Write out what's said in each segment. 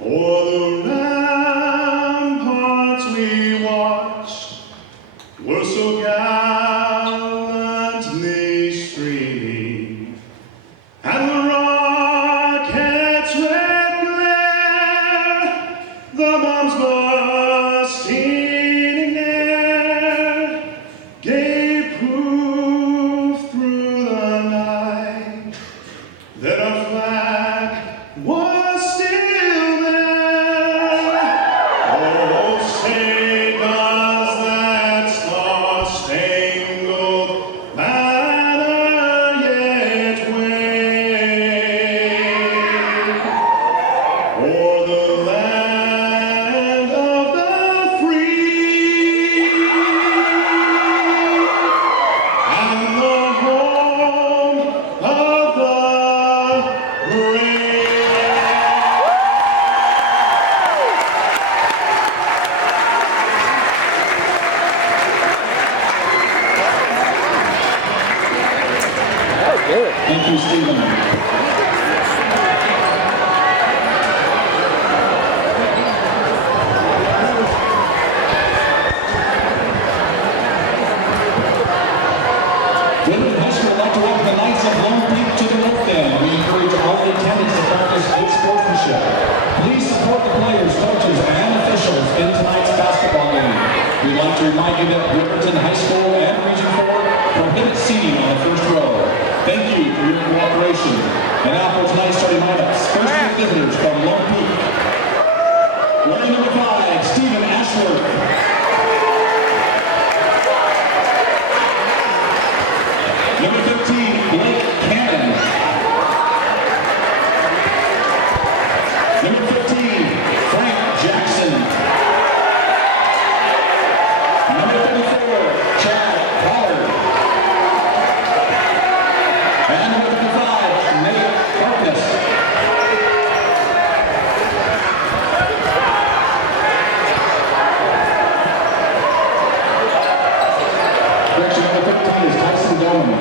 O'er the ramparts we watched were so gallantly streaming, and the rockets' red glare, the bombs bursting in air, gave proof through the night that our flag was still there. Oh, say does that star-spangled banner yet wave o'er the land of the free and the home of the brave? Thank you, Stephen. Riverton High School would like to welcome the Knights of Lone Peak to the North End. We encourage all the attendants to practice good sportsmanship. Please support the players, coaches, and officials in tonight's basketball game. We'd like to remind you that Riverton High School and Region 4 prohibit seating on the first row. Thank you for your cooperation. And now for tonight's starting lineups. First year visitors from Lone Peak. Wearing number 5, Stephen Ashworth. Number 15, Blake Cannon. Number 15, Frank Jackson. Number 34, Chad Pollard. And number 55, Nate Harkness. Correction, number 15 is Tyson Doman.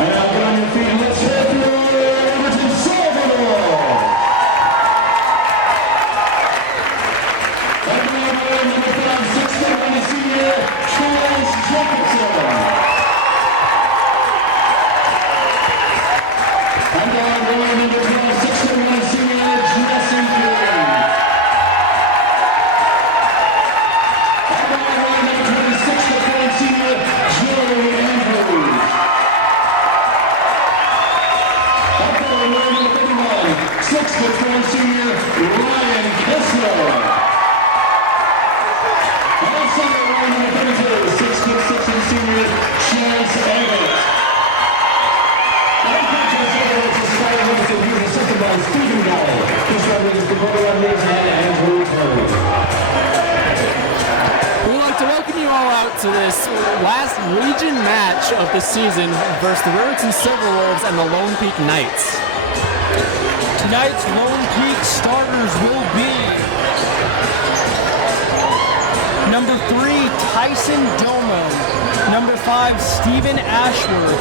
And now get on your feet and let's hear it for Riverton Silvermore. And now wearing number 5, 6'1" senior, Charles Jacobson. And now wearing number 12, 6'1" senior, Jesse King. And now wearing number 26, 6'1" senior, Joey Andrews. And now wearing number 31, 6'1" senior, Ryan Kessler. And also wearing number 32, 6'6" senior, Chance Eggett. And coaches Edwards is starting Riverton. He was assisted by Stephen Galley. Chris Rodriguez, DeBoer Rodriguez, and Andrew Curry. We'd like to welcome you all out to this last region match of the season versus the Riverton Silverwolves and the Lone Peak Knights. Tonight's Lone Peak starters will be number 3, Tyson Doman, number 5, Stephen Ashworth,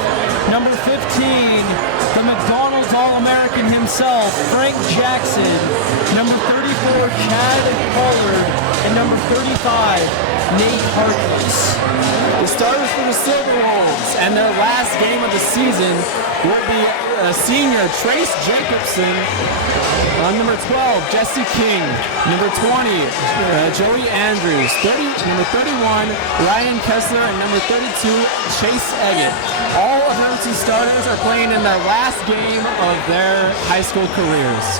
number 15, the McDonald's All-American himself, Frank Jackson, number 34, Chad Pollard, and number 35, Nate Harkness. The starters for the Silverwolves and their last game of the season will be senior Trace Jacobson, number 12, Jesse King, number 20, Joey Andrews, number 31, Ryan Kessler, and number 32, Chase Eggett. All of Riverton starters are playing in their last game of their high school careers.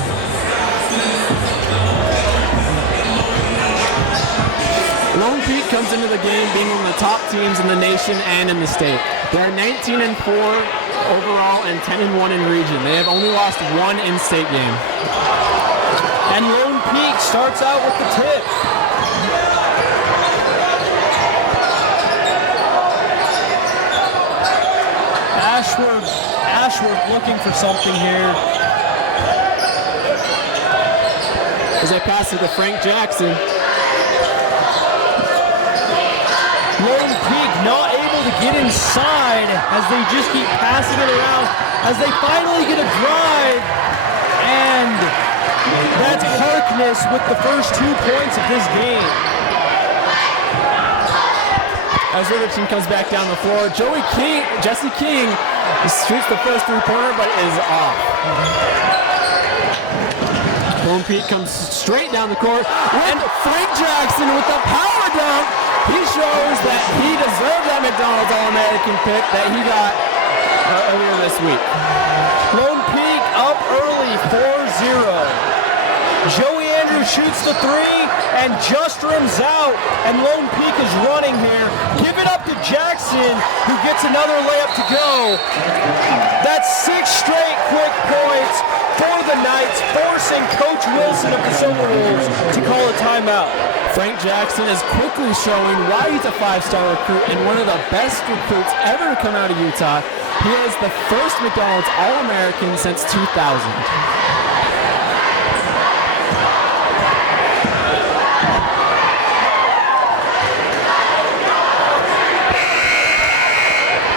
Lone Peak comes into the game being one of the top teams in the nation and in the state. They're 19-4 overall and 10-1 in region. They have only lost one in-state game. And Lone Peak starts out with the tip. Ashworth looking for something here. As they pass it to Frank Jackson. get inside as they just keep passing it around as they finally get a drive. And that's Harkness with the first 2 points of this game. As Riverton comes back down the floor, Jesse King shoots the first three-pointer, but is off. Lone Peak comes straight down the court, and Frank Jackson with the power dunk. He shows that he deserved that McDonald's All-American pick that he got earlier this week. Lone Peak up early, 4-0. Joey Andrews shoots the three and just rims out, and Lone Peak is running here. Give it up to Jackson, who gets another layup to go. That's 6 straight quick points for the Knights, forcing Coach Wilson of the Silver Wolves to call a timeout. Frank Jackson is quickly showing why he's a 5-star recruit and one of the best recruits ever to come out of Utah. He is the first McDonald's All-American since 2000.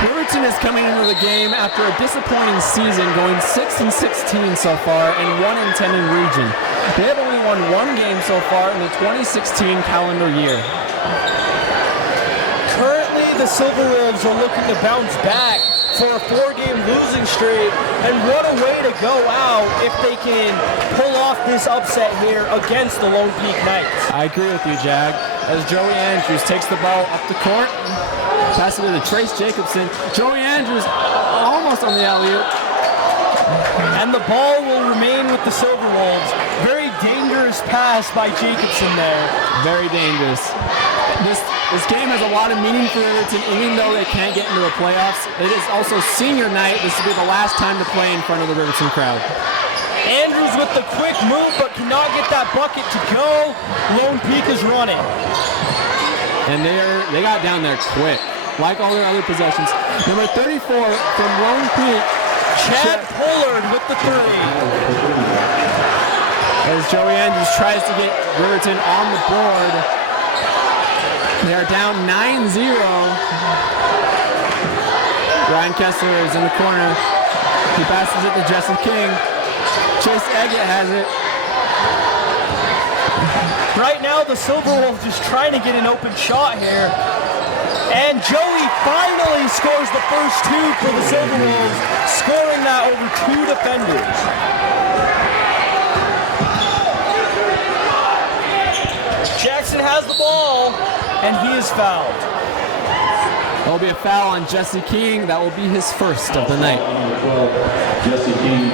Riverton is coming into the game after a disappointing season, going 6-16 so far and 1-10 in region. They have only won 1 game so far in the 2016 calendar year. Currently, the Silver Wolves are looking to bounce back for a 4-game losing streak, and what a way to go out if they can pull off this upset here against the Lone Peak Knights. I agree with you, Jag. As Joey Andrews takes the ball up the court, passes it to Trace Jacobson. Joey Andrews almost on the alley-oop. And the ball will remain with the Silver Wolves. Very dangerous pass by Jacobson there. Very dangerous. This game has a lot of meaning for Riverton, even though they can't get into the playoffs. It is also senior night. This will be the last time to play in front of the Riverton crowd. Andrews with the quick move, but cannot get that bucket to go. Lone Peak is running. And they got down there quick, like all their other possessions. Number 34 from Lone Peak, Chad Pollard with the three. As Joey Andrews tries to get Riverton on the board. They are down 9-0. Ryan Kessler is in the corner. He passes it to Jesse King. Chase Eggett has it. Right now, the Silver Wolves is trying to get an open shot here. And Joey finally scores the first 2 for the Silver Wolves, scoring that over 2 defenders. Jackson has the ball, and he is fouled. There will be a foul on Jesse King. That will be his first of the night. Jesse King.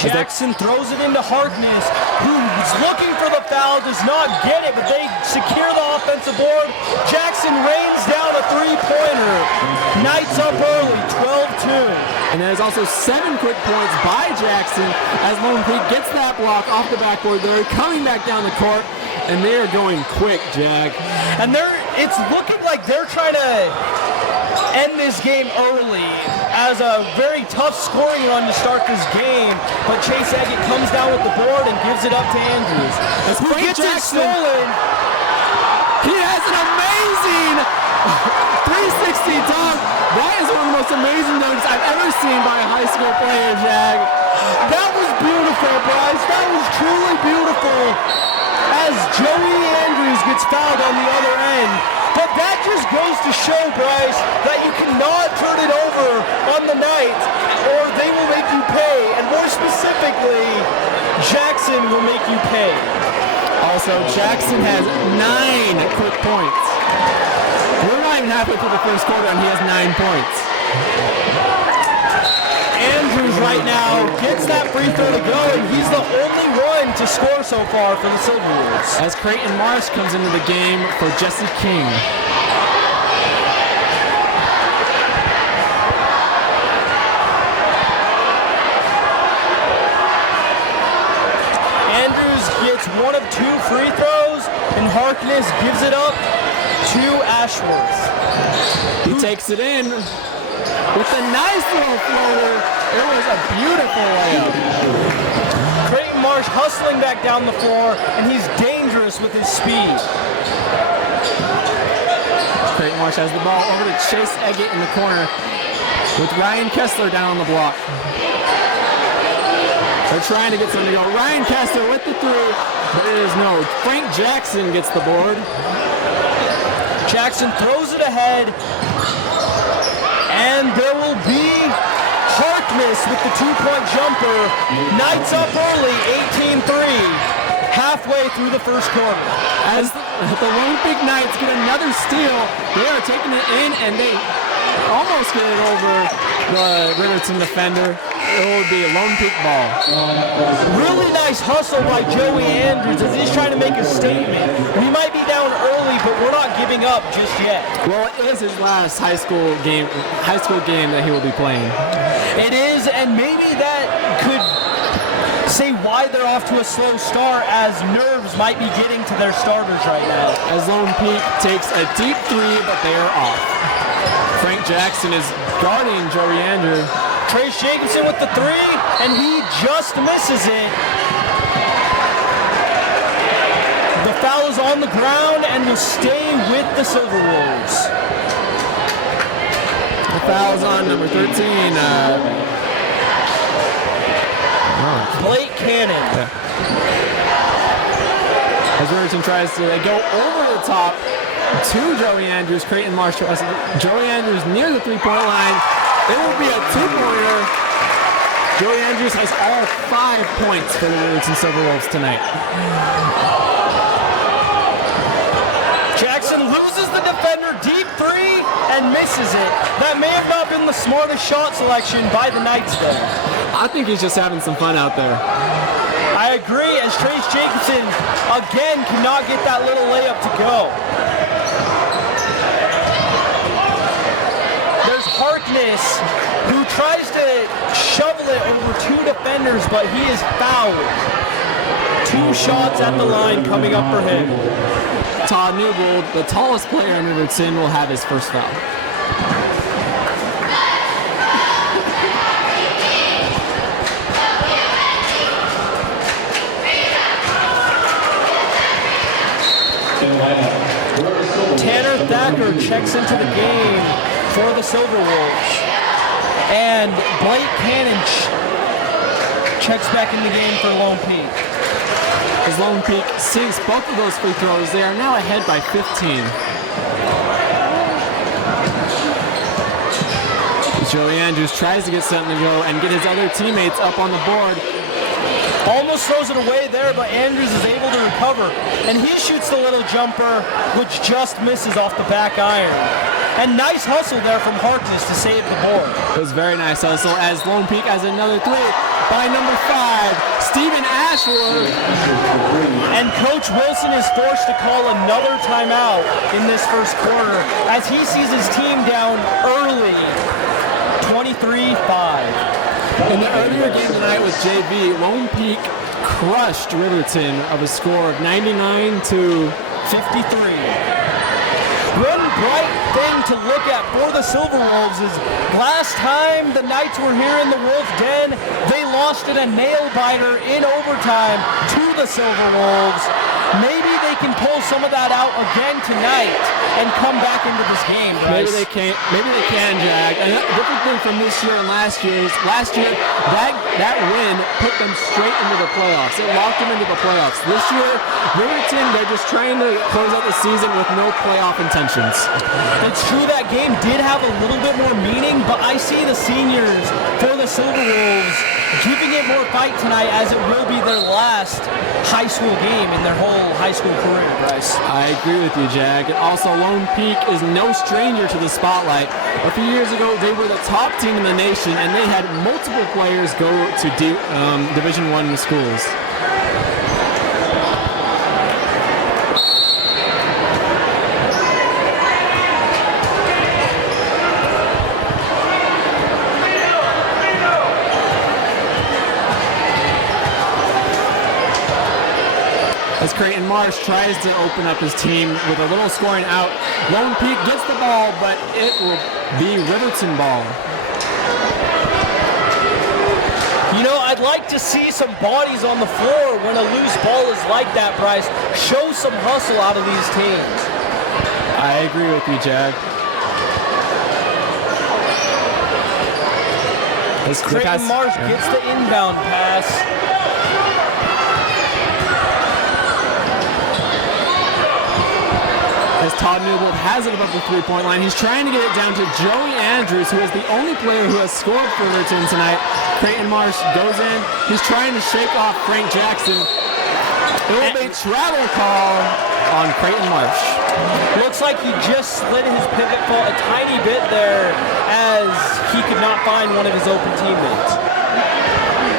Jackson throws it into Harkness, who's looking for the foul, does not get it, but they secure the offensive board. Jackson rains down a 3-pointer. Knights up early, 12-2. And there's also 7 quick points by Jackson as Lone Peak gets that block off the backboard. They're coming back down the court, and they are going quick, Jag. And it's looking like they're trying to end this game early as a very tough scoring run to start this game, but Chase Eggett comes down with the board and gives it up to Andrews. As Who Frank gets Jackson, it stolen. he has an amazing 360 dunk. That is one of the most amazing dunks I've ever seen by a high school player, Jag. That was beautiful, Bryce. That was truly beautiful as Joey Andrews gets fouled on the other end. But that just goes to show, Bryce, that you cannot turn it over on the Knights or they will make you pay. And more specifically, Jackson will make you pay. Also, Jackson has 9 quick points. We're not even halfway through the first quarter and he has 9 points. Andrews right now gets that free throw to go, and he's the only one to score so far for the Silver Wolves. As Creighton Marsh comes into the game for Jesse King. Andrews gets 1 of 2 free throws, and Harkness gives it up to Ashworth. He takes it in. with a nice little floater. It was a beautiful layup. Creighton Marsh hustling back down the floor, and he's dangerous with his speed. Creighton Marsh has the ball over to Chase Eggett in the corner with Ryan Kessler down on the block. They're trying to get something to go. Ryan Kessler with the three, but it is no. Frank Jackson gets the board. Jackson throws it ahead, and there will be Harkness with the two-point jumper. Knights up early, 18-3, halfway through the first quarter. As the Lone Peak Knights get another steal, they are taking it in, and they almost get it over the Riverton defender. It will be a Lone Peak ball. Really nice hustle by Joey Andrews as he's trying to make a statement. We might be down early, but we're not giving up just yet. Well, it is his last high school game that he will be playing. It is, and maybe that could say why they're off to a slow start, as nerves might be getting to their starters right now. As Lone Peak takes a deep three, but they are off. Frank Jackson is guarding Joey Andrews. Trace Jacobson with the three, and he just misses it. The foul is on the ground and will stay with the Silver Wolves. The foul's on number 13. Blake Cannon. As Riverton tries to go over the top to Joey Andrews, Creighton Marsh tries to Joey Andrews near the three-point line. It will be a two-pointer. Joey Andrews has all 5 points for the Riverton Silver Wolves tonight. Jackson loses the defender, deep three, and misses it. That may have not been the smartest shot selection by the Knights there. I think he's just having some fun out there. I agree, as Trace Jacobson again cannot get that little layup to go. There's Harkness, who tries to shovel it over 2 defenders, but he is fouled. 2 shots at the line coming up for him. Todd Newbold, the tallest player in Riverton, will have his first foul. Tanner Thacker checks into the game for the Silver Wolves. And Blake Cannon checks back in the game for Lone Peak. As Lone Peak sinks both of those free throws, they are now ahead by 15. Joey Andrews tries to get something to go and get his other teammates up on the board. Almost throws it away there, but Andrews is able to recover. And he shoots the little jumper, which just misses off the back iron. And nice hustle there from Harkness to save the board. It was very nice hustle as Lone Peak has another three by number 5, Stephen Ashworth. And Coach Wilson is forced to call another timeout in this first quarter as he sees his team down early, 23-5. In the earlier game tonight with JV, Lone Peak crushed Riverton of a score of 99-53. One bright thing to look at for the Silver Wolves is last time the Knights were here in the Wolf Den, they lost in a nail-biter in overtime to the Silver Wolves. Maybe they can pull some of that out again tonight and come back into this game, guys. Maybe they can, Jack. And the different thing from this year and last year is that win put them straight into the playoffs. It locked them into the playoffs. This year, Riverton, they're just trying to close out the season with no playoff intentions. It's true that game did have a little bit more meaning, but I see the seniors for the Silver Wolves giving it more fight tonight, as it will be their last high school game in their whole high school career, Bryce. I agree with you, Jack. And also, Lone Peak is no stranger to the spotlight. A few years ago, they were the top team in the nation, and they had multiple players go to Division I schools. As Creighton Marsh tries to open up his team with a little scoring out. Lone Peak gets the ball, but it will be Riverton ball. You know, I'd like to see some bodies on the floor when a loose ball is like that, Bryce. Show some hustle out of these teams. I agree with you, Jag. Creighton Marsh gets the inbound pass. As Todd Newbold has it above the three-point line, he's trying to get it down to Joey Andrews, who is the only player who has scored for Riverton tonight. Creighton Marsh goes in. He's trying to shake off Frank Jackson. It will be travel call on Creighton Marsh. Looks like he just slid his pivot foot a tiny bit there as he could not find one of his open teammates.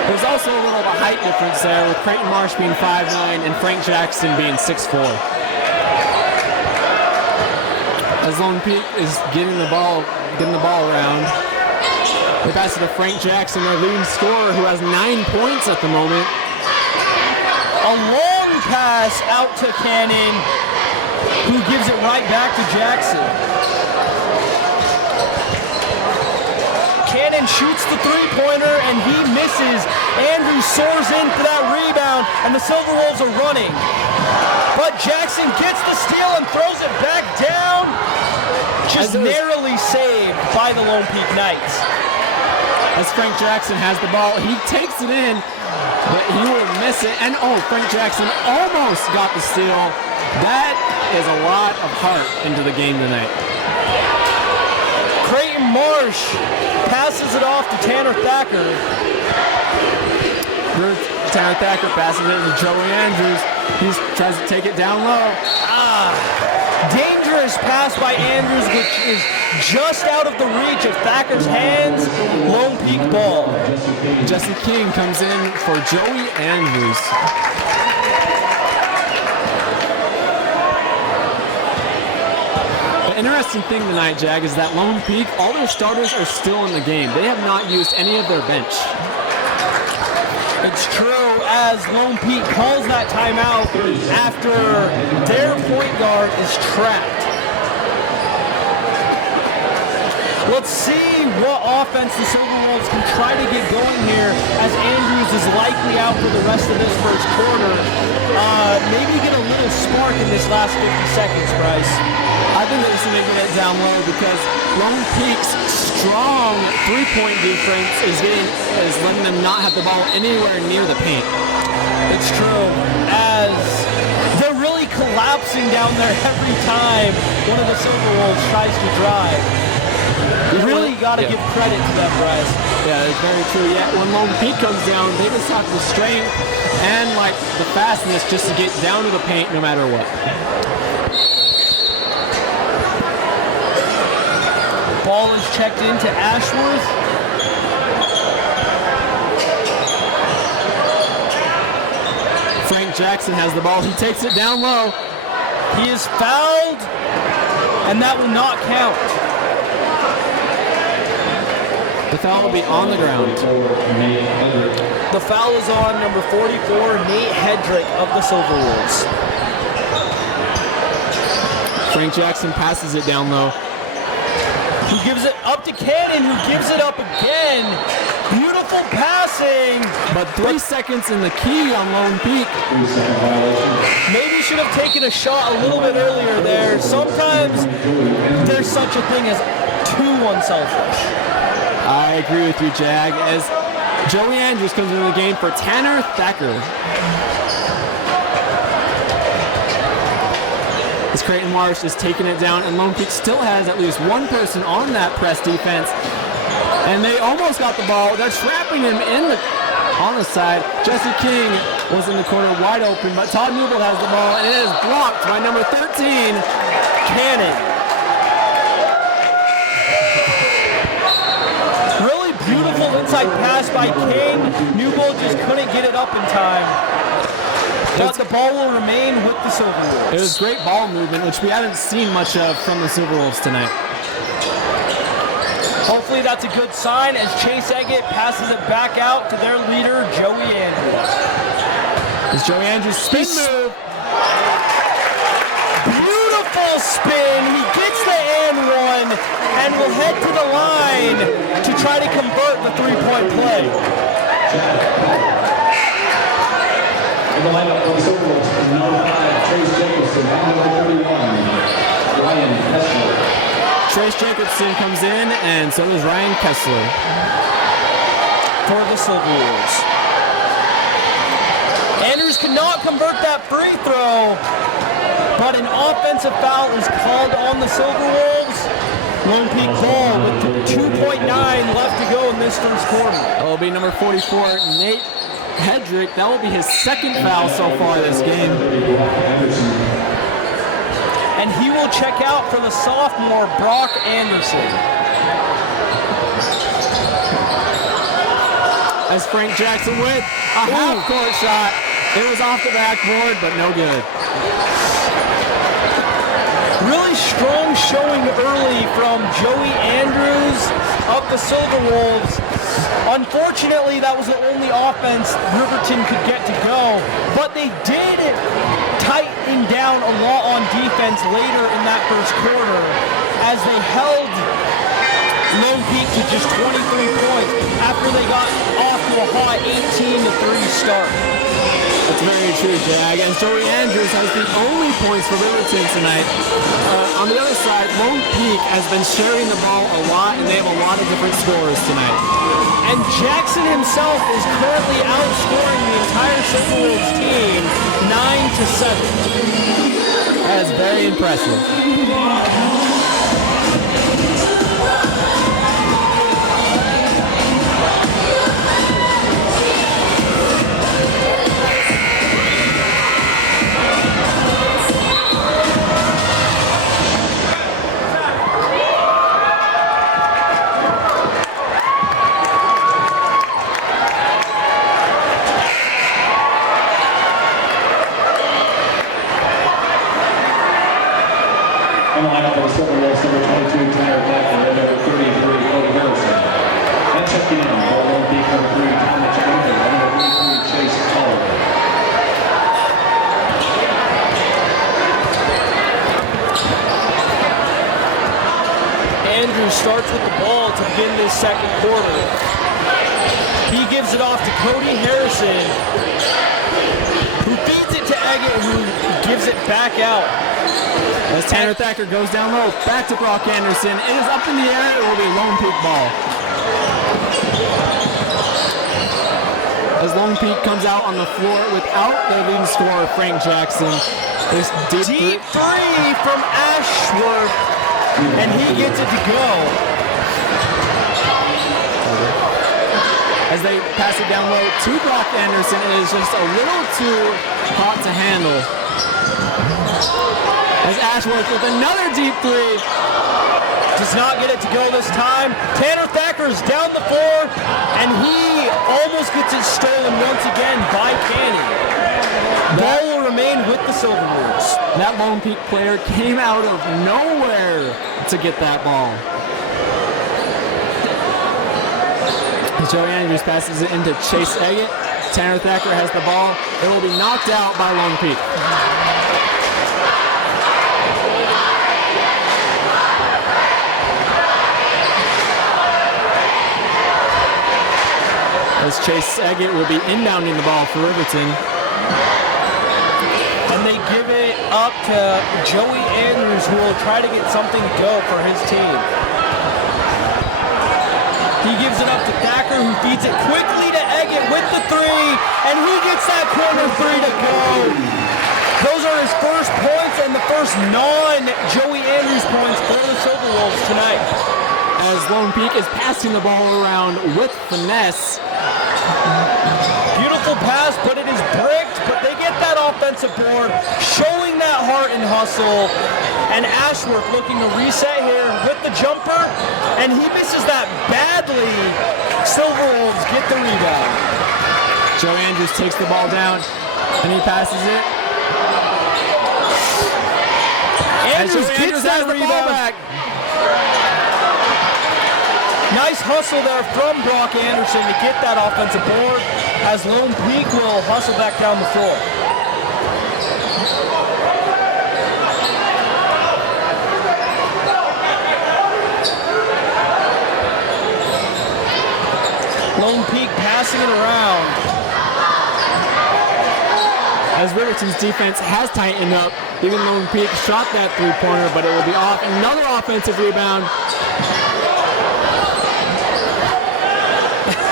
There's also a little of a height difference there, with Creighton Marsh being 5'9" and Frank Jackson being 6'4". As Lone Peak is getting the ball around, they pass it to Frank Jackson, their leading scorer, who has 9 points at the moment. A long pass out to Cannon, who gives it right back to Jackson. Cannon shoots the three-pointer and he misses. Andrews soars in for that rebound and the Silver Wolves are running. But Jackson gets the steal and throws it back down. Just narrowly saved by the Lone Peak Knights. As Frank Jackson has the ball, he takes it in, but he will miss it. And Frank Jackson almost got the steal. That is a lot of heart into the game tonight. Creighton Marsh passes it off to Tanner Thacker. Tanner Thacker passes it to Joey Andrews. He tries to take it down low. Dangerous pass by Andrews, which is just out of the reach of Thacker's hands. Lone Peak ball. Jesse King comes in for Joey Andrews. The interesting thing tonight, Jag, is that Lone Peak, all their starters are still in the game. They have not used any of their bench. It's true, as Lone Peak calls that timeout after their point guard is trapped. Let's see what offense the Silver Wolves can try to get going here, as Andrews is likely out for the rest of this first quarter. Maybe get a little spark in this last 50 seconds, Bryce. I think they're just going to get it down low because Lone Peak's strong three-point defense is letting them not have the ball anywhere near the paint. It's true, as they're really collapsing down there every time one of the Silver Wolves tries to drive. You really got to give credit to them, Bryce. Yeah, it's very true. Yeah, when Lone Peak comes down, they just have the strength and the fastness just to get down to the paint no matter what. Ball is checked into Ashworth. Frank Jackson has the ball. He takes it down low. He is fouled, and that will not count. The foul will be on the ground. The foul is on number 44, Nate Hedrick of the Silver Wolves. Frank Jackson passes it down low. He gives it up to Cannon, who gives it up again. Beautiful passing. But 3 seconds in the key on Lone Peak. Maybe should have taken a shot a little bit earlier there. Sometimes there's such a thing as too unselfish. I agree with you, Jag, as Joey Andrews comes into the game for Tanner Thacker. As Creighton Marsh is taking it down, and Lone Peak still has at least one person on that press defense. And they almost got the ball. They're trapping him on the side. Jesse King was in the corner wide open, but Todd Newbold has the ball, and it is blocked by number 13, Cannon. Really beautiful inside pass by King. Newbold just couldn't get it up in time. But the ball will remain with the Silver Wolves. It was great ball movement, which we haven't seen much of from the Silver Wolves tonight. Hopefully that's a good sign as Chase Eggett passes it back out to their leader, Joey Andrews. As Joey Andrews spin move. Beautiful spin. He gets the and one and will head to the line to try to convert the three-point play. In the lineup for the Silverwolves is number 5, Trace Jacobson, and number 31, Ryan Kessler. Trace Jacobson comes in, and so does Ryan Kessler. For the Silverwolves. Andrews cannot convert that free throw, but an offensive foul is called on the Silverwolves. Lone Peak ball with 2.9 left to go in this first quarter. That will be number 44, Nate Hedrick. That will be his second foul so far this game. And he will check out for the sophomore, Brock Anderson. As Frank Jackson with a half-court shot. It was off the backboard, but no good. Really strong showing early from Joey Andrews of the Silverwolves. Unfortunately, that was the only offense Riverton could get to go, but they did tighten down a lot on defense later in that first quarter as they held Lone Peak to just 23 points after they got off to a hot 18-3 start. That's very true, Jag. And Joey Andrews has the only points for Riverton tonight. On the other side, Lone Peak has been sharing the ball a lot, and they have a lot of different scorers tonight. And Jackson himself is currently outscoring the entire Silverwolves team 9-7. That is very impressive. In the lineup for the Silverwolves, number 22, Tanner Blackman, and number 33, Cody Harrison. And checking in for Lone Peak, number 3, Thomas Winter, and number 33, Chase Collier. Andrews starts with the ball to begin this second quarter. He gives it off to Cody Harrison, who feeds it to Eggett, who gives it back out. As Tanner Thacker goes down low, back to Brock Anderson. It is up in the air. It will be Lone Peak ball. As Lone Peak comes out on the floor without their leading scorer, Frank Jackson. This Deep three from Ashworth, and he gets it to go. As they pass it down low to Brock Anderson, it is just a little too hot to handle. As Ashworth with another deep three. Does not get it to go this time. Tanner Thacker is down the floor, and he almost gets it stolen once again by Cannon. Ball will remain with the Silverwolves. That Lone Peak player came out of nowhere to get that ball. Joey Andrews passes it into Chase Eggett. Tanner Thacker has the ball. It will be knocked out by Lone Peak. As Chase Eggett will be inbounding the ball for Riverton. And they give it up to Joey Andrews, who will try to get something to go for his team. He gives it up to Thacker, who feeds it quickly to Eggett with the three, and he gets that corner three to go. Those are his first points and the first non-Joey Andrews points for the Silverwolves tonight. As Lone Peak is passing the ball around with finesse. Beautiful pass, but it is bricked, but they get that offensive board, showing that heart and hustle. And Ashworth looking to reset here with the jumper, and he misses that badly. Silverwolves get the rebound. Joe Andrews takes the ball down, and he passes it. Andrews gets that rebound. Back. Nice hustle there from Brock Anderson to get that offensive board as Lone Peak will hustle back down the floor. Lone Peak passing it around. As Riverton's defense has tightened up, even Lone Peak shot that three-pointer, but it will be off. Another offensive rebound.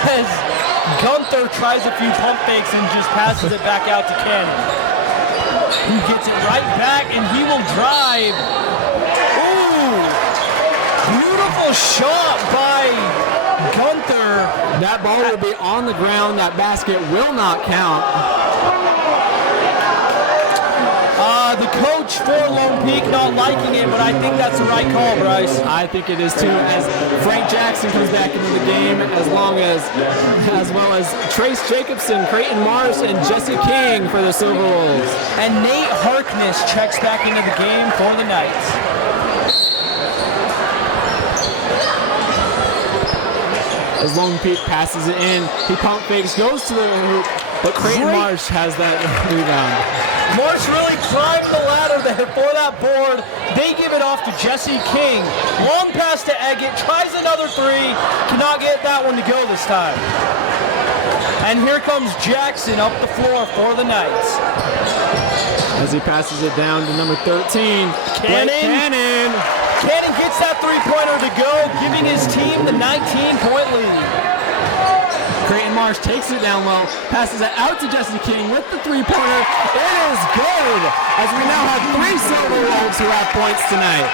As Gunther tries a few pump fakes and just passes it back out to Cannon. He gets it right back and he will drive. Ooh! Beautiful shot by Gunther. That ball will be on the ground. That basket will not count. The coach for Lone Peak not liking it, but I think that's the right call, Bryce. I think it is too, as Frank Jackson comes back into the game, as well as Trace Jacobson, Creighton Marsh, and Jesse King for the Silver Wolves. And Nate Harkness checks back into the game for the Knights. As Lone Peak passes it in, he pump fakes, goes to the hoop, but Creighton Marsh has that rebound. Marsh really climbed the ladder there for that board. They give it off to Jesse King. Long pass to Eggett, tries another three, cannot get that one to go this time. And here comes Jackson up the floor for the Knights. As he passes it down to number 13, Cannon. Cannon gets that three-pointer to go, giving his team the 19-point lead. Creighton Marsh takes it down low, passes it out to Jesse King with the three-pointer. It is good, as we now have 3 Silver Wolves who have points tonight.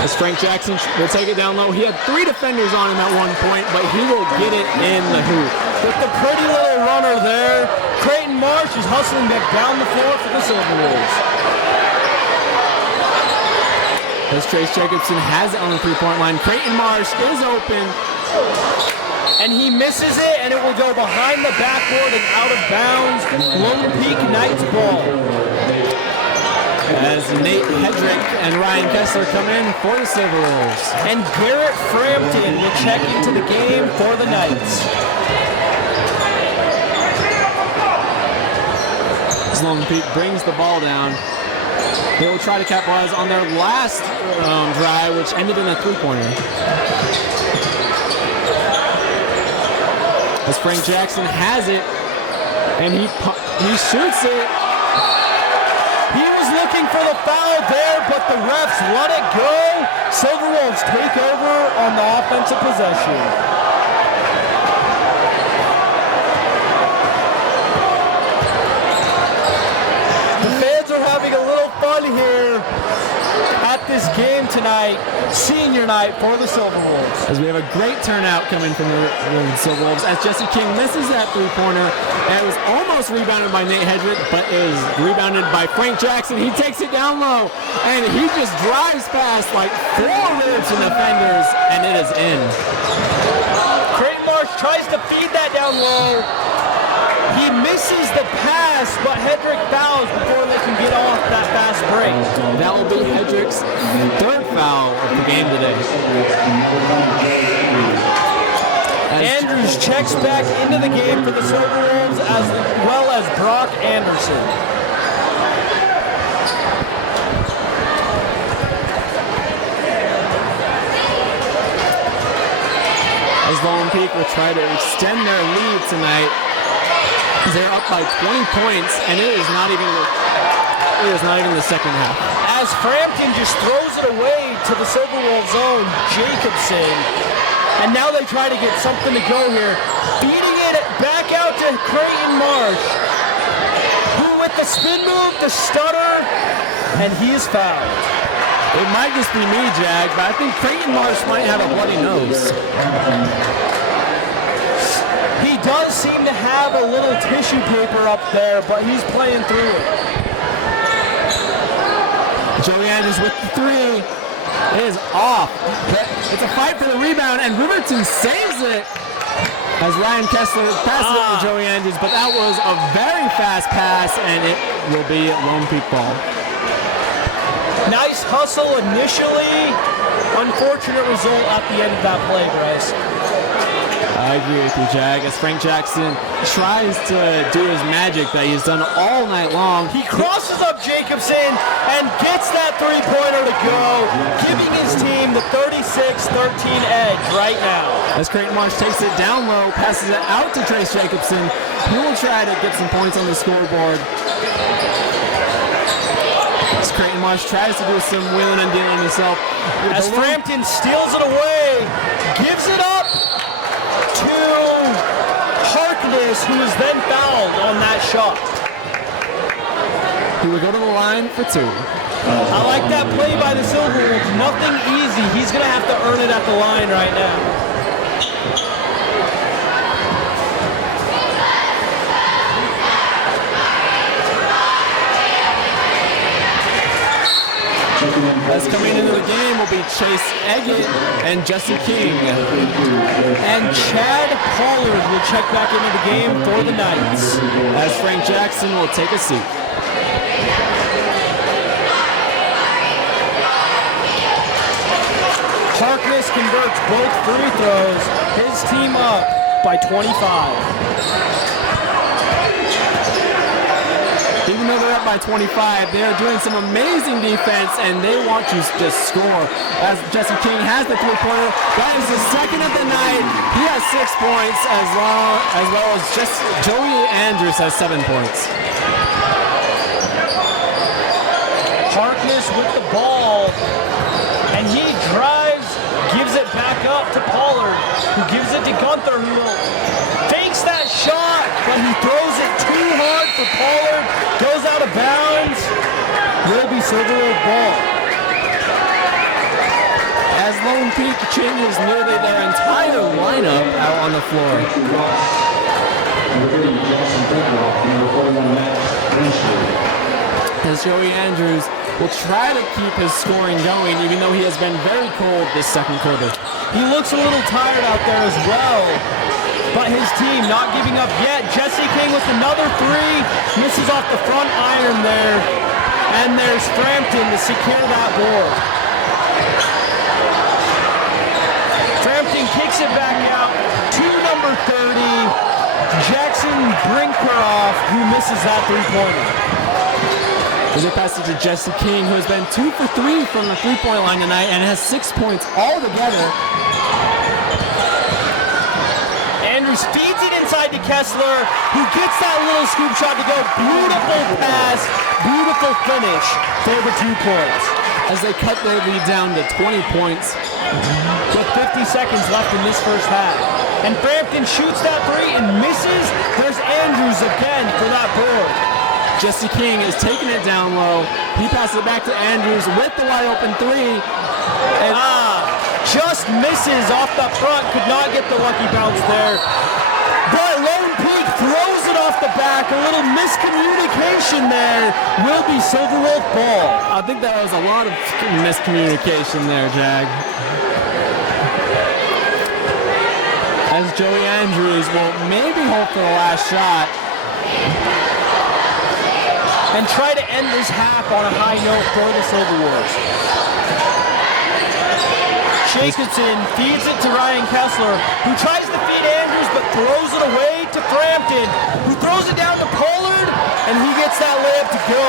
As Frank Jackson will take it down low. He had 3 defenders on him at one point, but he will get it in the hoop. With the pretty little runner there, Creighton Marsh is hustling back down the floor for the Silver Wolves. As Trace Jacobson has it on the three-point line. Creighton Marsh is open. And he misses it, and it will go behind the backboard and out of bounds. Lone Peak Knights ball. As Nate Hedrick and Ryan Kessler come in for the Silver Wolves. And Garrett Frampton will check into the game for the Knights. As Lone Peak brings the ball down, they will try to capitalize on their last drive, which ended in a three-pointer. As Frank Jackson has it, and he shoots it. He was looking for the foul there, but the refs let it go. Silver Wolves take over on the offensive possession. Having a little fun here at this game tonight, senior night for the Silver Wolves. As we have a great turnout coming from the Silver Wolves, as Jesse King misses that three-pointer, and it was almost rebounded by Nate Hedrick, but is rebounded by Frank Jackson. He takes it down low, and he just drives past like 4 Riverton defenders, and it is in. Creighton Marsh tries to feed that down low. He misses the pass, but Hedrick fouls before they can get off that fast break. That will be Hedrick's 3rd foul of the game today. Andrews checks back into the game for the Silver Wolves, as well as Brock Anderson. As Lone Peak will try to extend their lead tonight. They're up by 20 points, and it is not even the second half. As Frampton just throws it away to the Silver Wolves' own Jacobson, and now they try to get something to go here, feeding it back out to Creighton Marsh, who with the spin move, the stutter, and he is fouled. It might just be me, Jag, but I think Creighton Marsh might have a bloody nose. He does seem to have a little tissue paper up there, but he's playing through it. Joey Andrews with the 3. It is off. It's a fight for the rebound, and Riverton saves it as Ryan Kessler passes it to Joey Andrews, but that was a very fast pass, and it will be Lone Peak ball. Nice hustle initially. Unfortunate result at the end of that play, Bryce. I agree with you, Jag. As Frank Jackson tries to do his magic that he's done all night long. He crosses up Jacobson and gets that three-pointer to go, giving his team the 36-13 edge right now. As Creighton Marsh takes it down low, passes it out to Trace Jacobson. He will try to get some points on the scoreboard. As Creighton Marsh tries to do some wheeling and dealing himself. As Frampton steals it away, gives it up to Harkness, who is then fouled on that shot. He would go to the line for two. I like that play by the Silverwolves. Nothing easy. He's going to have to earn it at the line right now. As coming into the game will be Chase Eggett and Jesse King. And Chad Pollard will check back into the game for the Knights. As Frank Jackson will take a seat. Harkness converts both free throws. His team up by 25. Even though they're up by 25, they are doing some amazing defense, and they want to just score. As Jesse King has the three-pointer, that is the second of the night. He has 6 points, as well as just Joey Andrews has 7 points. Harkness with the ball, and he drives, gives it back up to Pollard, who gives it to Gunther, who fakes that shot, but he throws it too hard for Pollard, goes out of bounds, will be Silverwood ball. As Lone Peak changes nearly their entire lineup out on the floor. As Joey Andrews will try to keep his scoring going, even though he has been very cold this second quarter. He looks a little tired out there as well, but his team not giving up yet. Jesse King with another three, misses off the front iron there, and there's Frampton to secure that board. Frampton kicks it back out to number 30, Jackson Brinkeroff, who misses that three-pointer. There's a passage to Jesse King, who has been 2 for 3 from the three-point line tonight and has 6 points altogether. Andrews feeds it inside to Kessler, who gets that little scoop shot to go. Beautiful pass, beautiful finish for the 2 points. As they cut their lead down to 20 points. With 50 seconds left in this first half. And Frampton shoots that three and misses. There's Andrews again for that board. Jesse King is taking it down low. He passes it back to Andrews with the wide open three. And just misses off the front. Could not get the lucky bounce there. But Lone Peak throws it off the back. A little miscommunication there. Will be Silverwolf ball. I think that was a lot of miscommunication there, Jag. As Joey Andrews will maybe hope for the last shot. And try to end this half on a high note for the Silverwolves. Jacobson feeds it to Ryan Kessler, who tries to feed Andrews but throws it away to Frampton, who throws it down to Pollard, and he gets that layup to go.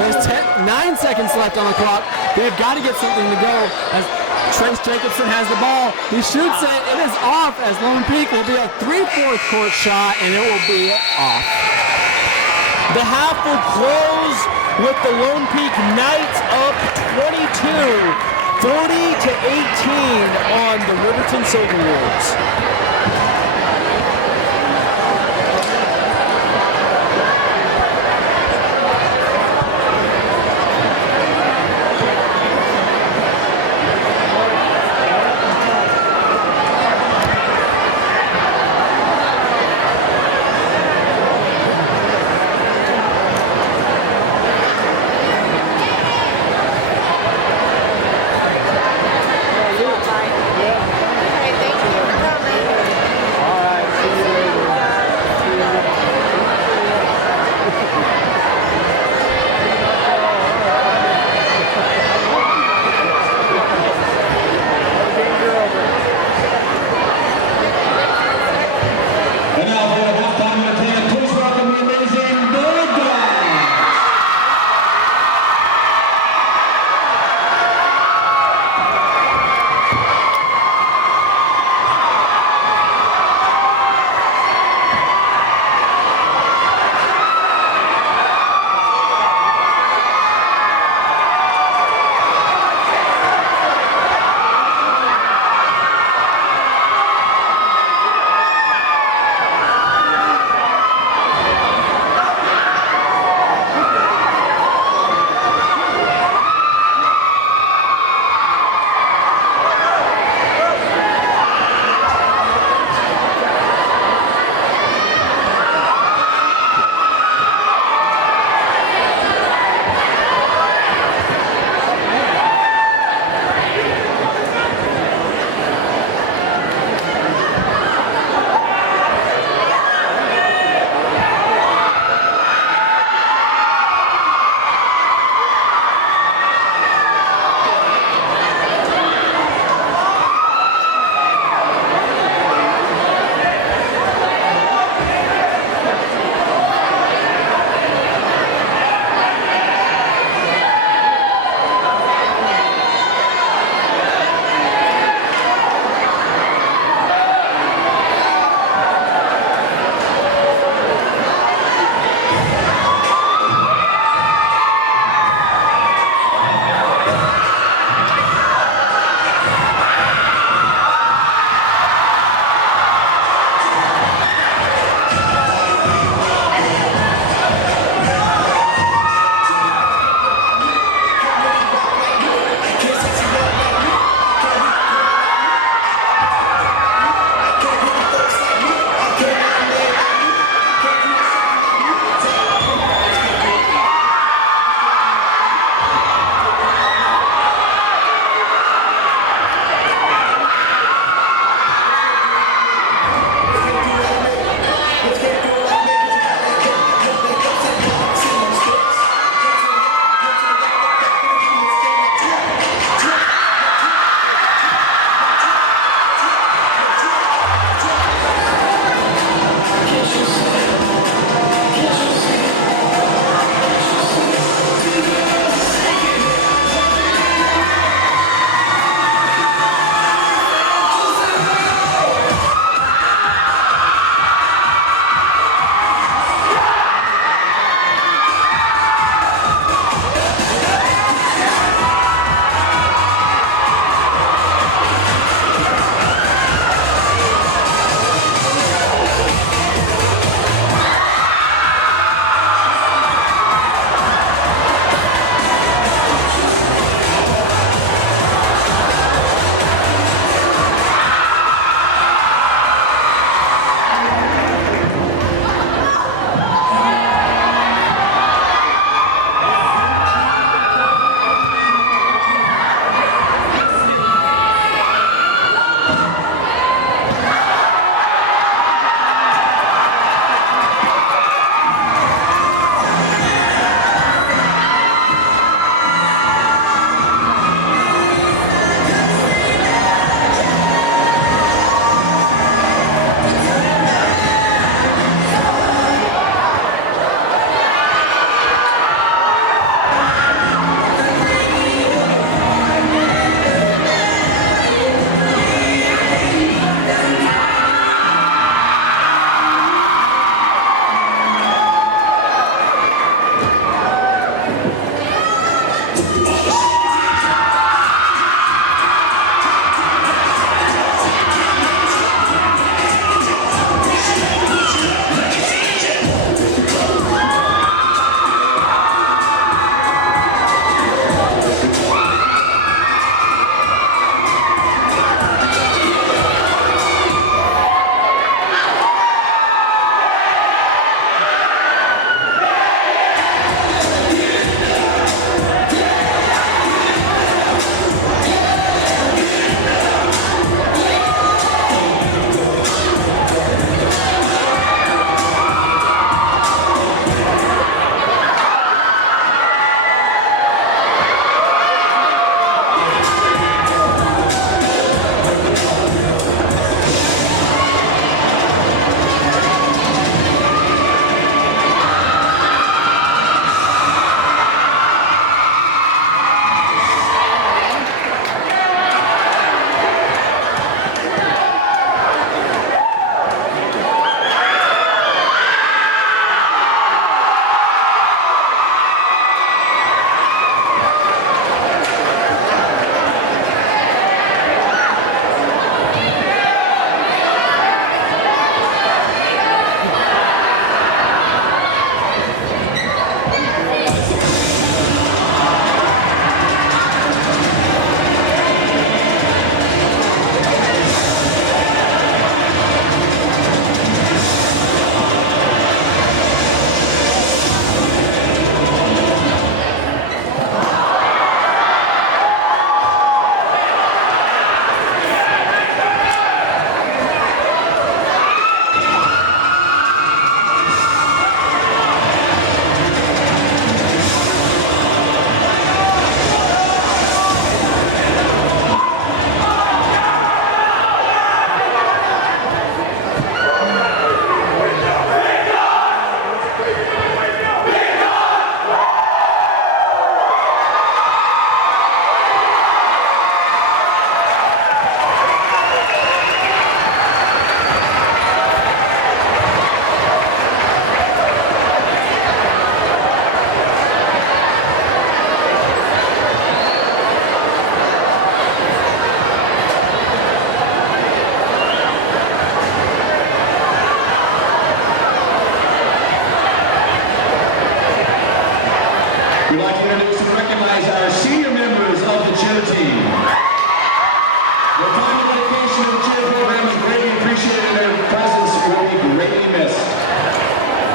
There's 9 seconds left on the clock. They've got to get something to go. As Trace Jacobson has the ball, he shoots it. It is off as Lone Peak will be a 3/4 court shot, and it will be off. The half will close with the Lone Peak Knights up 22-40-18 on the Riverton Silverwolves.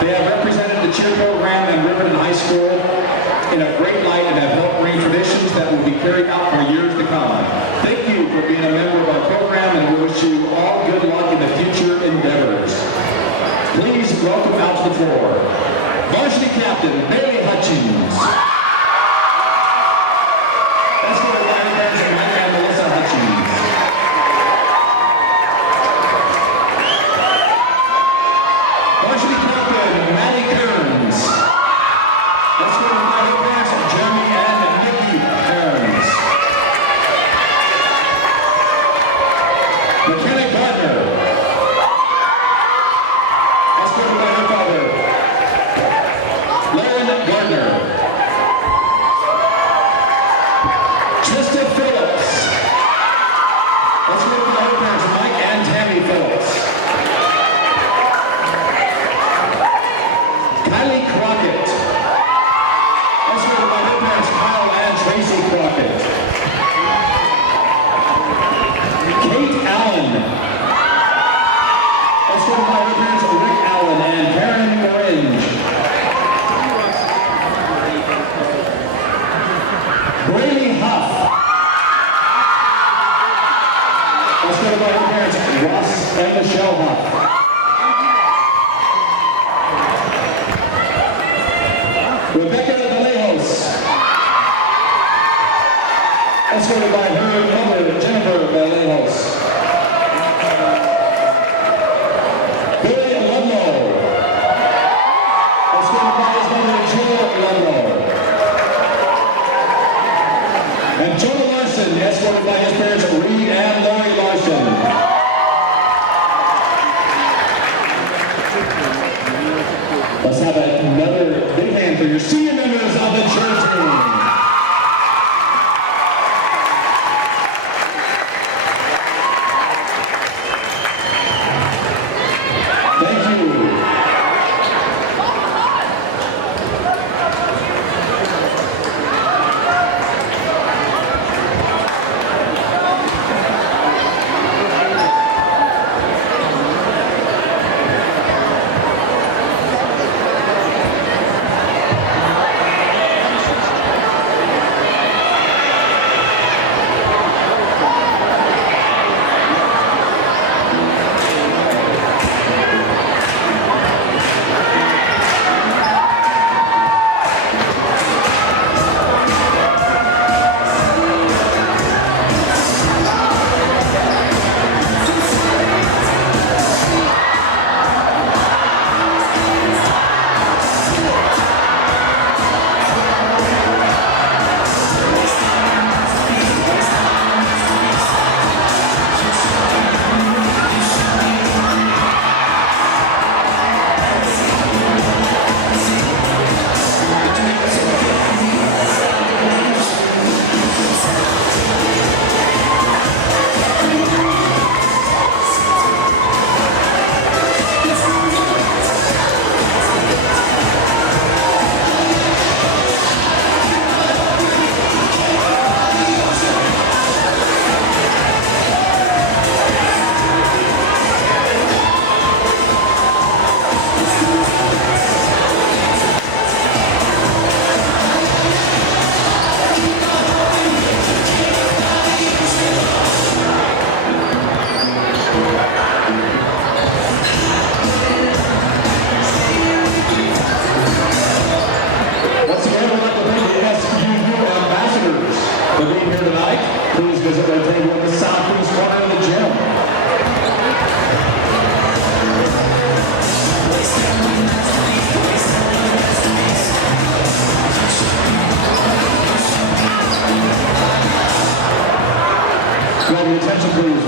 They have represented the cheer program and Riverton High School in a great light and have helped bring traditions that will be carried out for years to come. Thank you for being a member of our program, and we wish you all good luck in the future endeavors. Please welcome out to the floor, Varsity Captain Bailey Hutchins. Escort Linebackers and Mike and Melissa Hutchins. Varsity Captain Maddie Kearns. Escort Linebackers Jeremy and Nikki Kearns. McKenna Gardner. Escorted by her father, Lauren Gardner. Trista Phillips. Escorted by her parents, Mike and Tammy Phillips. Kylie Crockett. Escorted by her parents, Kyle and Tracy Crockett. Kate Allen. Escorted by her parents, Rick Allen and Karen Orange. Braylee Huff. Escorted by her parents, Ross and Michelle Huff. Rebecca Vallejo. Escorted by her mother, Jennifer Vallejo. Billy Ludlow. Escorted by his mother, Jill Ludlow. And Jonah Larson, escorted by his parents, Reed and Lori Larson. Let's have another big hand for your senior members of the cheer team.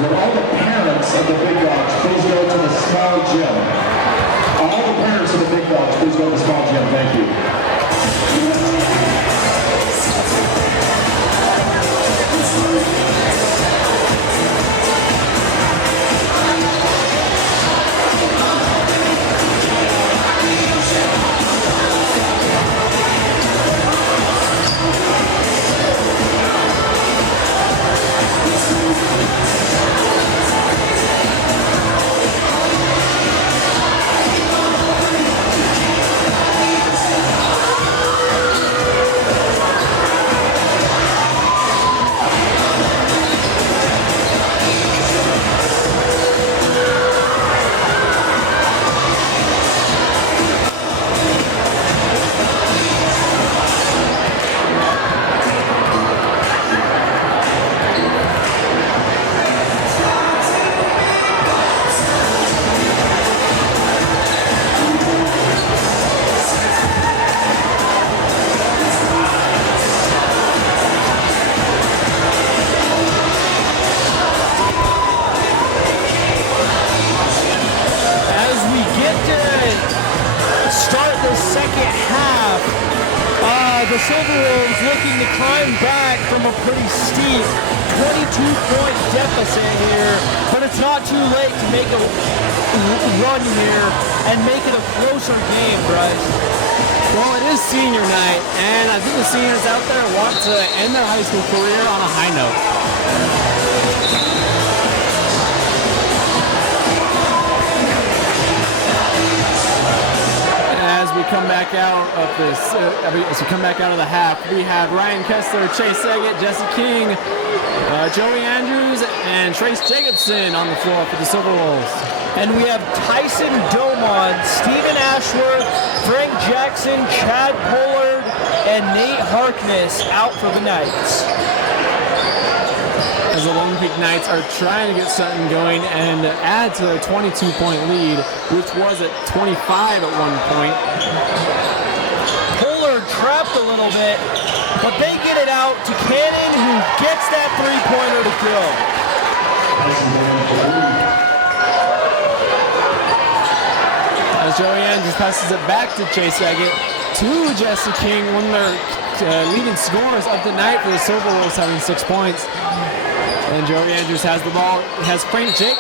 will all the parents of the big dogs please go to the small gym? All the parents of the big dogs, please go to the small gym. Thank you. The Silver Wolves looking to climb back from a pretty steep 22-point deficit here, but it's not too late to make a run here and make it a closer game, Bryce. Well, it is senior night, and I think the seniors out there want to end their high school career on a high note. As we come back out of this, as we come back out of the half, we have Ryan Kessler, Chase Saget, Jesse King, Joey Andrews, and Trace Jacobson on the floor for the Silver Wolves. And we have Tyson Domon, Stephen Ashworth, Frank Jackson, Chad Pollard, and Nate Harkness out for the Knights. As the Lone Peak Knights are trying to get something going and add to their 22-point lead, which was at 25 at one point. Pollard trapped a little bit, but they get it out to Cannon, who gets that three-pointer to go. As Joey Andrews passes it back to Chase Saget, to Jesse King, one of their leading scorers of the night for the Silver Wolves, having 6 points. And Joey Andrews has the ball, has Frank Jake.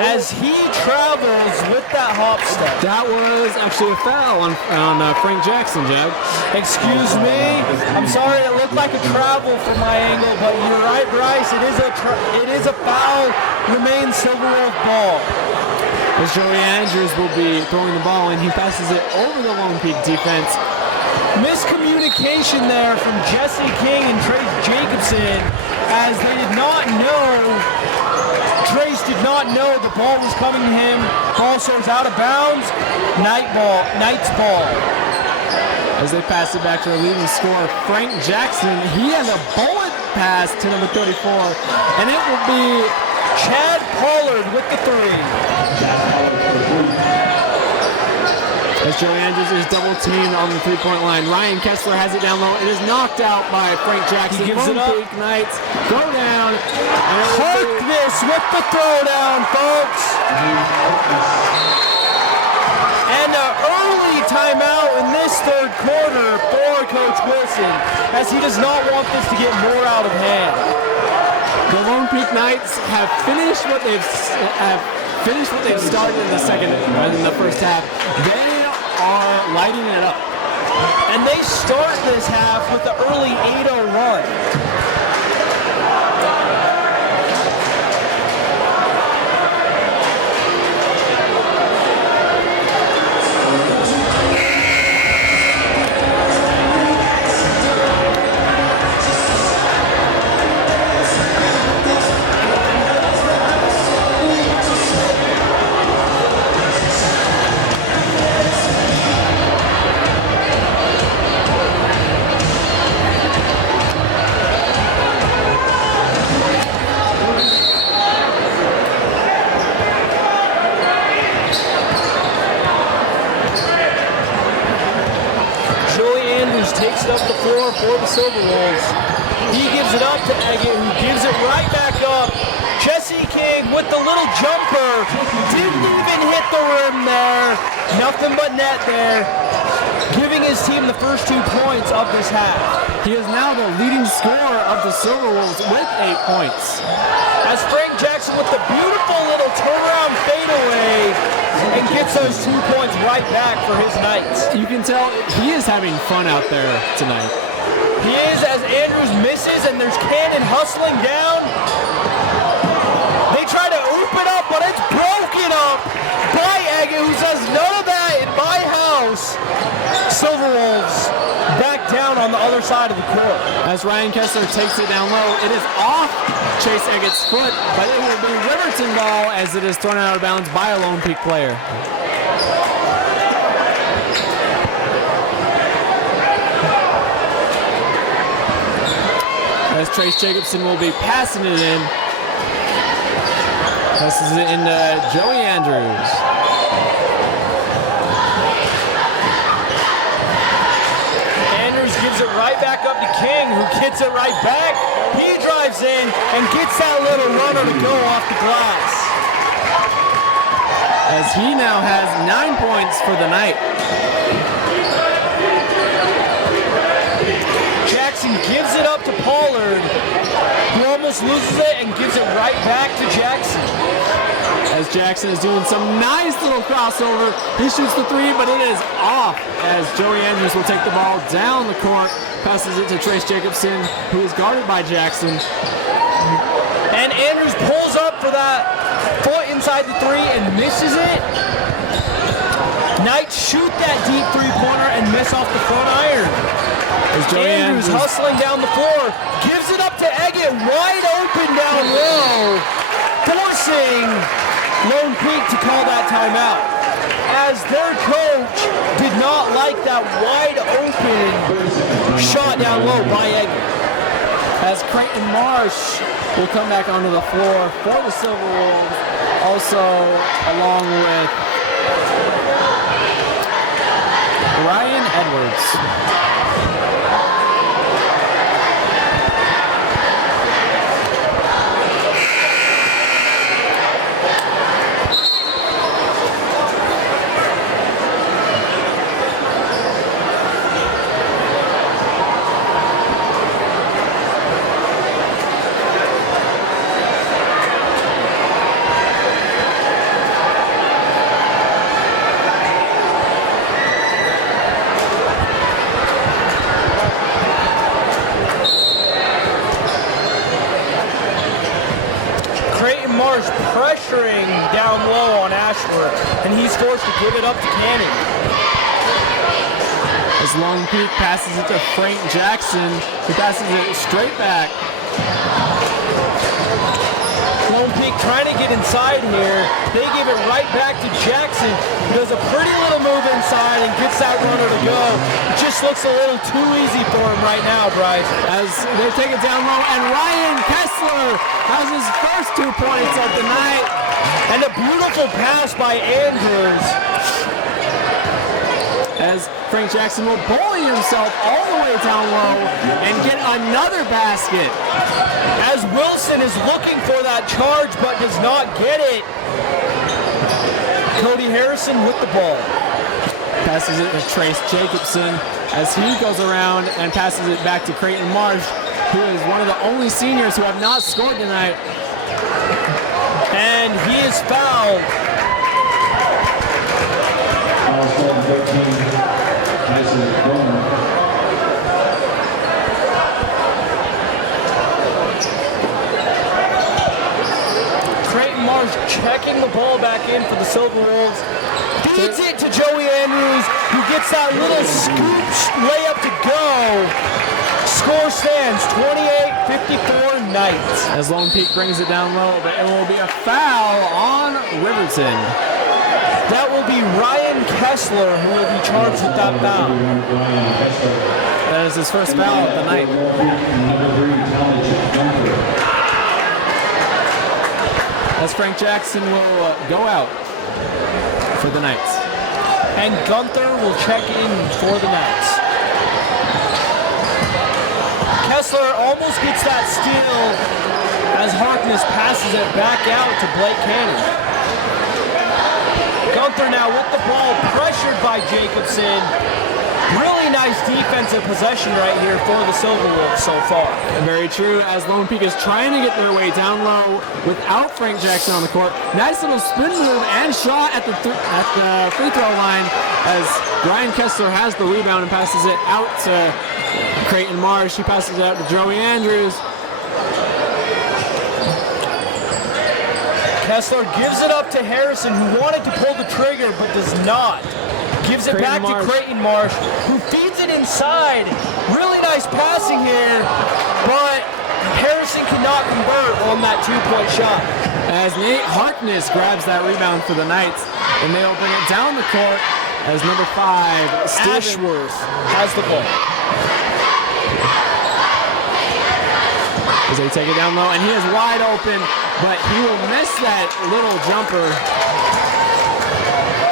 As he travels with that hop step. That was actually a foul on Frank Jackson, Jag. Excuse me. I'm sorry, it looked like a travel from my angle, but you're right, Bryce. It is a foul. Remains Silver Wolf ball. As Joey Andrews will be throwing the ball, and he passes it over the Lone Peak defense. Miscommunication there from Jesse King and Trace Jacobson, as they did not know, Trace did not know the ball was coming to him. Ball serves out of bounds. Knights ball. As they pass it back to their leading scorer, Frank Jackson. He has a bullet pass to number 34, and it will be Chad Pollard with the three. As Joey Andrews is double teamed on the three-point line. Ryan Kessler has it down low. It is knocked out by Frank Jackson. He gives it up. Knights go down. Harkness with the throwdown, folks. And an early timeout in this third quarter for Coach Wilson, as he does not want this to get more out of hand. The Lone Peak Knights have finished what they've started in the first half. They are lighting it up. And they start this half with the early 8-0 run. Takes it up the floor for the Silver Wolves. He gives it up to Eggett, who gives it right back up. Jesse with the little jumper. Didn't even hit the rim there. Nothing but net there. Giving his team the first 2 points of this half. He is now the leading scorer of the Silverwolves with 8 points. As Frank Jackson with the beautiful little turnaround fadeaway and gets those 2 points right back for his Knights. You can tell he is having fun out there tonight. He is, as Andrews misses and there's Cannon hustling down. They try to oop it up, but it's broken up by Agate, who says none of that in my house. Silverwolves back down on the other side of the court. As Ryan Kessler takes it down low, it is off Chase Agate's foot, but it will be Riverton ball as it is thrown out of bounds by a Lone Peak player. As Trace Jacobson will be passing it in. Passes it into Joey Andrews. Andrews gives it right back up to King, who gets it right back. He drives in and gets that little runner to go off the glass. As he now has 9 points for the night. Jackson gives it up to Pollard, who almost loses it and gives it right back to Jackson. As Jackson is doing some nice little crossover. He shoots the 3, but it is off as Joey Andrews will take the ball down the court, passes it to Trace Jacobson, who is guarded by Jackson. And Andrews pulls up for that foot inside the 3 and misses it. Knights shoot that deep 3-pointer and miss off the front iron. As Joey Andrews hustling down the floor, gives it up to Agate, wide open down low, forcing Lone Peak to call that timeout. As their coach did not like that wide open shot down low by Agate. As Creighton Marsh will come back onto the floor for the Silverwolves, also along with Ryan Edwards. Pressuring down low on Ashworth, and he's forced to give it up to Cannon. As Lone Peak passes it to Frank Jackson, who passes it straight back. Lone Peak trying to get inside here. They give it right back to Jackson, who does a pretty little move inside and gets that runner to go. It just looks a little too easy for him right now, Bryce. As they take it down low, and Ryan Kessler has his first 2 points of the night. And a beautiful pass by Andrews. As Frank Jackson will bully himself all the way down low and get another basket. As Wilson is looking for that charge but does not get it. Cody Harrison with the ball. Passes it to Trace Jacobson as he goes around and passes it back to Creighton Marsh, who is one of the only seniors who have not scored tonight. And he is fouled. Creighton Marsh checking the ball back in for the Silverwolves. Feeds it to Joey Andrews, who gets that little scoop layup to go. Score stands 28-54 Knights. As Lone Peak brings it down low, but it will be a foul on Riverton. That will be Ryan Kessler who will be charged with that foul. That is his first foul of the night. As Frank Jackson will go out for the Knights. And Gunther will check in for the Knights. Kessler almost gets that steal as Harkness passes it back out to Blake Cannon. Gunther now with the ball, pressured by Jacobson. Really nice defensive possession right here for the Silverwolves so far. Very true, as Lone Peak is trying to get their way down low without Frank Jackson on the court. Nice little spin move and shot at the free throw line as Ryan Kessler has the rebound and passes it out to Creighton Marsh. He passes it out to Joey Andrews. Kessler gives it up to Harrison, who wanted to pull the trigger but does not. Gives it back to Creighton Marsh, who feeds it inside. Really nice passing here, but Harrison cannot convert on that two-point shot. As Nate Harkness grabs that rebound for the Knights, and they'll bring it down the court as number 5, Ashworth has the ball. As they take it down low, and he is wide open, but he will miss that little jumper.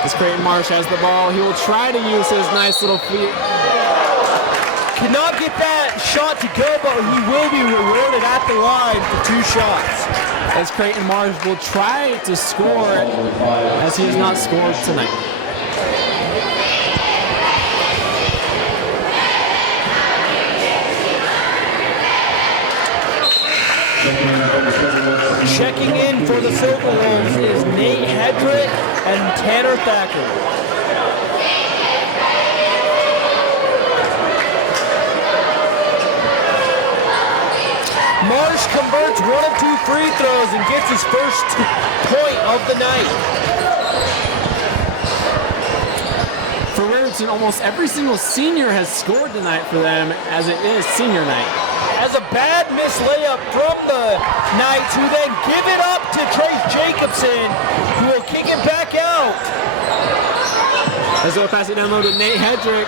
As Creighton Marsh has the ball, he will try to use his nice little feet. Cannot get that shot to go, but he will be rewarded at the line for 2 shots. As Creighton Marsh will try to score, as he has not scored tonight. Checking in for the Silverwolves is Nate Hedrick and Tanner Thacker. Marsh converts 1 of 2 free throws and gets his first point of the night. For Riverton, almost every single senior has scored tonight for them, as it is senior night. As a bad missed layup from the Knights, who then give it up to Trace Jacobson, who will kick it back out. As they'll pass it down low to Nate Hedrick,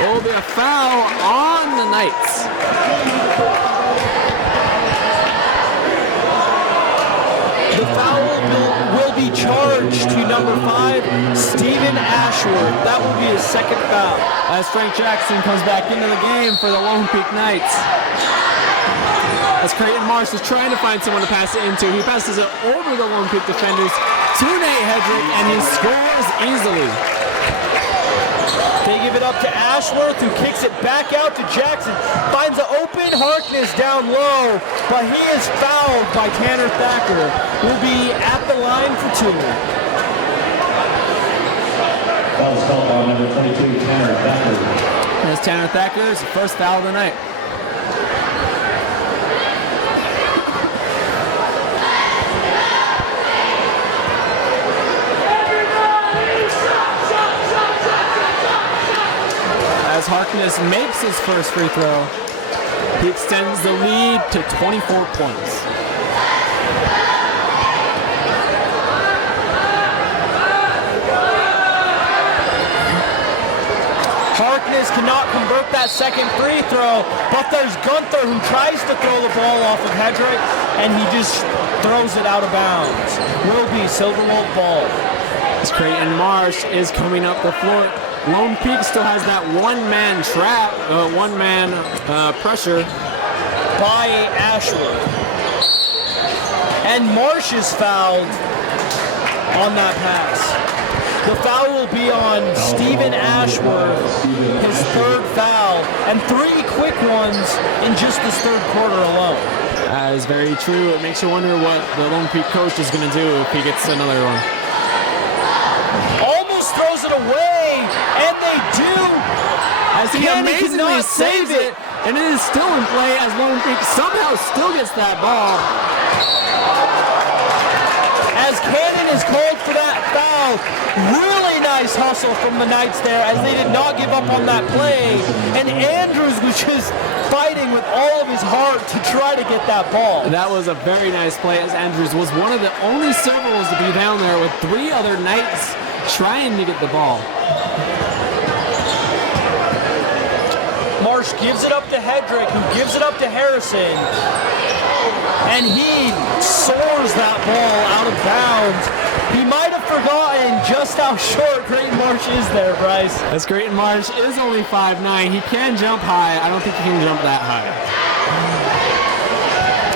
it will be a foul on the Knights. The foul will be charged to number 5, Stephen Ashworth. That will be his second foul. As Frank Jackson comes back into the game for the Lone Peak Knights. As Creighton Marsh is trying to find someone to pass it into, he passes it over the Lone Peak defenders to Nate Hedrick, and he scores easily. They give it up to Ashworth, who kicks it back out to Jackson. Finds an open Harkness down low, but he is fouled by Tanner Thacker. Will be at the line for 2. Foul is called on number 22, Tanner Thacker. As Tanner Thacker's first foul of the night. As Harkness makes his first free throw, he extends the lead to 24 points. Harkness cannot convert that second free throw, but there's Gunther, who tries to throw the ball off of Hedrick, and he just throws it out of bounds. Will be Silverwolf ball. As Creighton Marsh is coming up the floor, Lone Peak still has that one-man trap, one-man pressure. By Ashworth. And Marsh is fouled on that pass. The foul will be on Stephen Ashworth, his 3rd foul, and 3 quick ones in just this 3rd quarter alone. That is very true. It makes you wonder what the Lone Peak coach is going to do if he gets another one. Almost throws it away, and they do. As he amazingly saves it, and it is still in play as Lone Peak somehow still gets that ball. As Cannon is called for that foul, really nice hustle from the Knights there, as they did not give up on that play. And Andrews was just fighting with all of his heart to try to get that ball. That was a very nice play, as Andrews was one of the only Silverwolves to be down there with 3 other Knights trying to get the ball. Marsh gives it up to Hedrick, who gives it up to Harrison. And he soars that ball out of bounds. He might have forgotten just how short Creighton Marsh is there, Bryce. As Creighton Marsh is only 5'9", he can jump high. I don't think he can jump that high.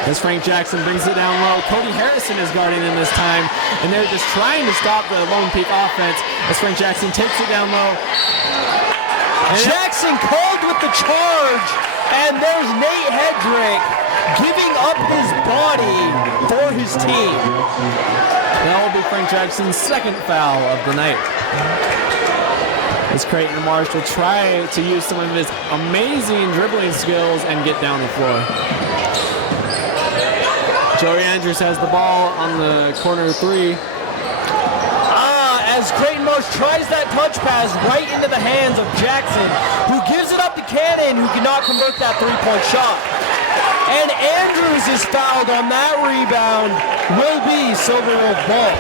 As Frank Jackson brings it down low, Cody Harrison is guarding him this time, and they're just trying to stop the Lone Peak offense as Frank Jackson takes it down low. And Jackson called with the charge, and there's Nate Hedrick giving up his body for his team. that will be Frank Jackson's second foul of the night. As Creighton Marsh will try to use some of his amazing dribbling skills and get down the floor. Joey Andrews has the ball on the corner three. As Creighton Marsh tries that touch pass right into the hands of Jackson, who gives it up to Cannon, who cannot convert that three-point shot. And Andrews is fouled on that rebound. Will be Silver Wolf ball.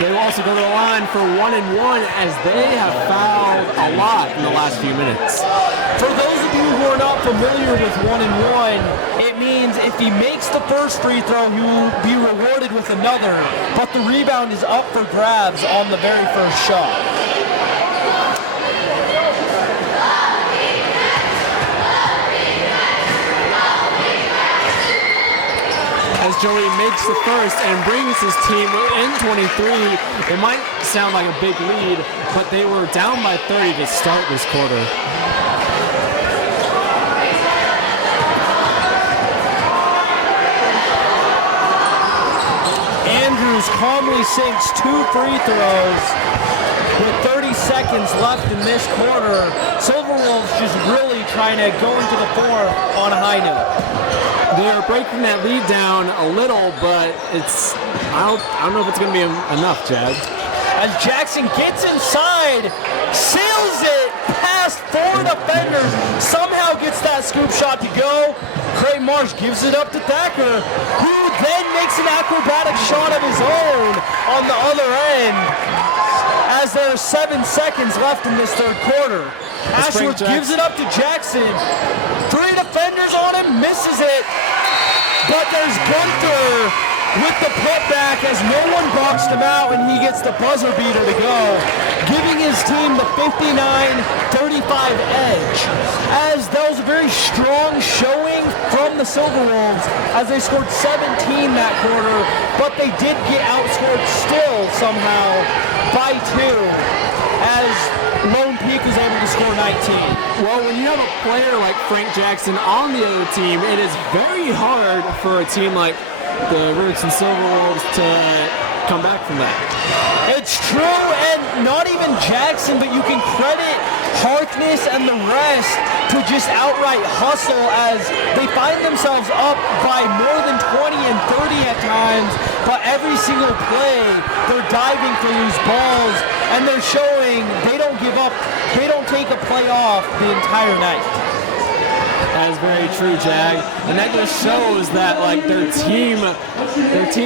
They will also go to the line for 1 and 1 as they have fouled a lot in the last few minutes. For those of you who are not familiar with 1 and 1, it means if he makes the first free throw, he will be rewarded with another, but the rebound is up for grabs on the very first shot. As Joey makes the first and brings his team in 23, it might sound like a big lead, but they were down by 30 to start this quarter. Andrews calmly sinks 2 free throws with 30 seconds left in this quarter. Silver Wolves just really trying to go into the fourth on a high note. They are breaking that lead down a little, but it's I don't know if it's going to be enough, Chad. As Jackson gets inside, sails it past 4 defenders, somehow gets that scoop shot to go. Creighton Marsh gives it up to Thacker, who then makes an acrobatic shot of his own on the other end. As there are 7 seconds left in this third quarter. Ashworth gives it up to Jackson. 3 defenders on him, misses it. But there's Gunther with the putback as no one boxed him out, and he gets the buzzer beater to go, giving his team the 59-35 edge. As that was a very strong showing from the Silver Wolves as they scored 17 that quarter, but they did get outscored still somehow by 2 as Lone Peak was able to score 19. Well, when you have a player like Frank Jackson on the other team, it is very hard for a team like the Riverton Silver Wolves to come back from that. It's true, and not even Jackson, but you can credit Harkness and the rest to just outright hustle as they find themselves up by more than 20 and 30 at times, but every single play they're diving for loose balls, and they're showing they don't give up, they don't take a play off the entire night. That is very true, Jag. And that just shows that like their team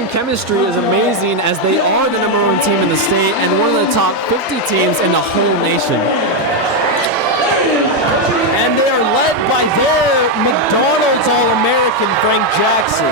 chemistry is amazing as they are the #1 team in the state and one of the top 50 teams in the whole nation. And they are led by their McDonald's All-American Frank Jackson.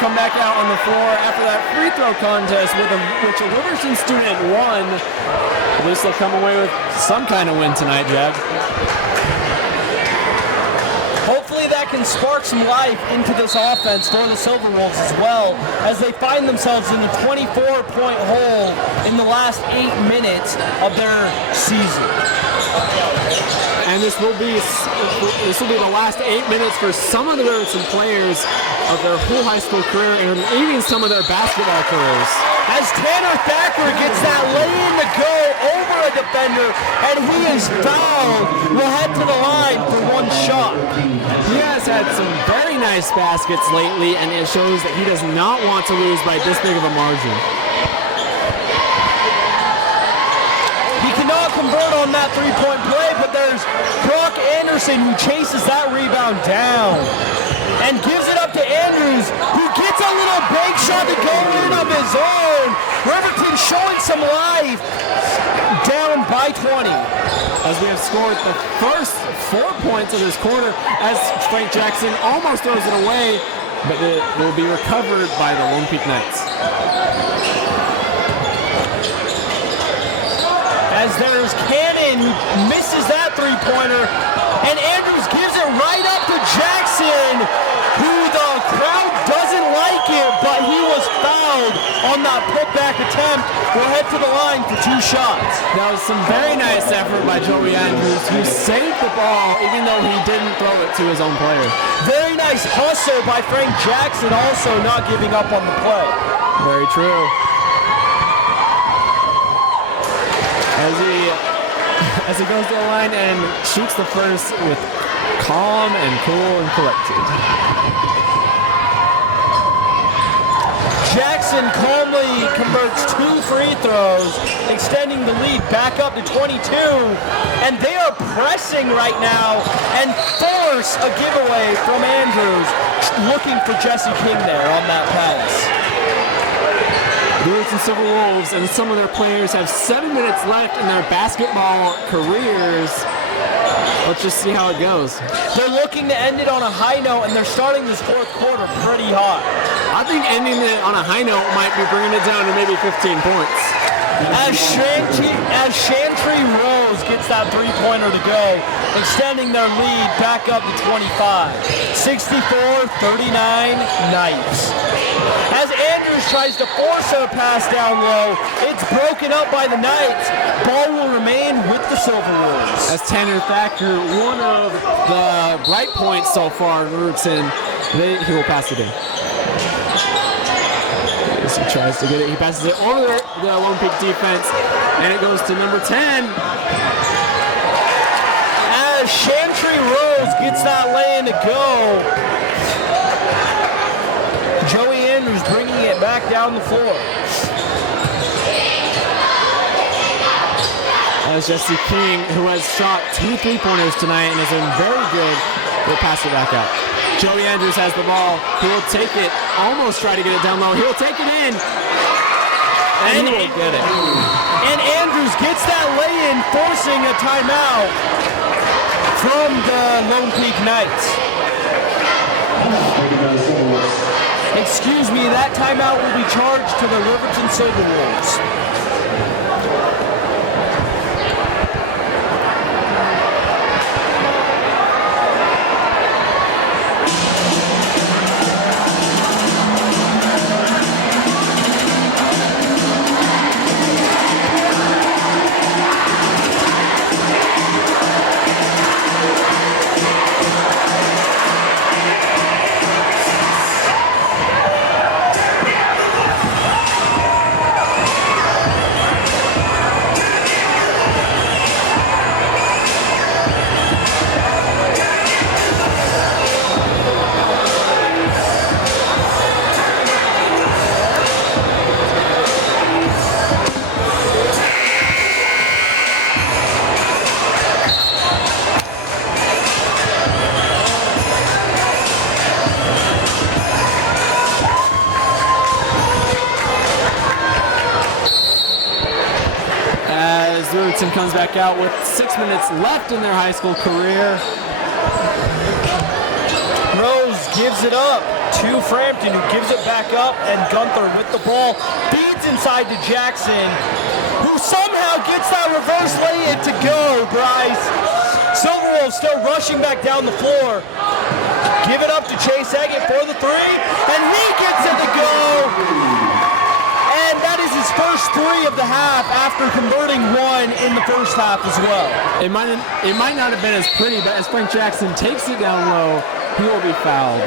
Come back out on the floor after that free throw contest which a Riverton student won. At least they'll come away with some kind of win tonight, Jag. Hopefully that can spark some life into this offense for the Silverwolves as well, as they find themselves in a 24-point hole in the last 8 minutes of their season. And this will be the last 8 minutes for some of the Riverton players of their whole high school career and even some of their basketball careers. As Tanner Thacker gets that lay-in to go over a defender, and he is fouled, will head to the line for one shot. He has had some very nice baskets lately, and it shows that he does not want to lose by this big of a margin. He cannot convert on that three-point play, but there's Brock Anderson who chases that rebound down and gives it up to Andrews, who gets a little bank shot to go in of his own. Riverton showing some life, down by 20. As we have scored the first 4 points of this quarter, as Frank Jackson almost throws it away, but it will be recovered by the Lone Peak Knights. As there's Cannon, misses that three-pointer, and Andrews gives it right up to Jackson, who the crowd doesn't like it, but he was fouled on that putback attempt. We'll head to the line for 2 shots. That was some very nice effort by Joey Andrews, who saved the ball even though he didn't throw it to his own player. Very nice hustle by Frank Jackson, also not giving up on the play. Very true. As he goes to the line and shoots the first with calm and cool and collected. Jackson calmly converts 2 free throws, extending the lead back up to 22, and they are pressing right now and force a giveaway from Andrews, looking for Jesse King there on that pass. The Riverton Silverwolves and some of their players have 7 minutes left in their basketball careers. Let's just see how it goes. They're looking to end it on a high note, and they're starting this fourth quarter pretty hot. I think ending it on a high note might be bringing it down to maybe 15 points. As Chantry Rose gets that three-pointer to go, extending their lead back up to 25. 64-39 Knights. As Andrews tries to force a pass down low, it's broken up by the Knights. Ball will remain with the Silverwolves. As Tanner Thacker, one of the bright points so far in Riverton, he will pass it in. As he tries to get it, he passes it over the Lone Peak defense, and it goes to number 10. As Chantry Rose gets that lay-in to go, Joey Andrews bringing it back down the floor. As Jesse King, who has shot 2 3-pointers tonight and has been very good, will pass it back out. Joey Andrews has the ball. He will take it, almost try to get it down low. He'll take it in, and he will get it. And Andrews gets that lay-in, forcing a timeout from the Lone Peak Knights. Excuse me, that timeout will be charged to the Riverton Silverwolves. Riverton comes back out with 6 minutes left in their high school career. Rose gives it up to Frampton, who gives it back up, and Gunther with the ball feeds inside to Jackson, who somehow gets that reverse lay-in to go, Bryce. Silverwolves still rushing back down the floor. Give it up to Chase Eggett for the three, and he gets it to go. And that is his first three of the half after converting one in the first half as well. It might not have been as pretty, but as Frank Jackson takes it down low, he will be fouled.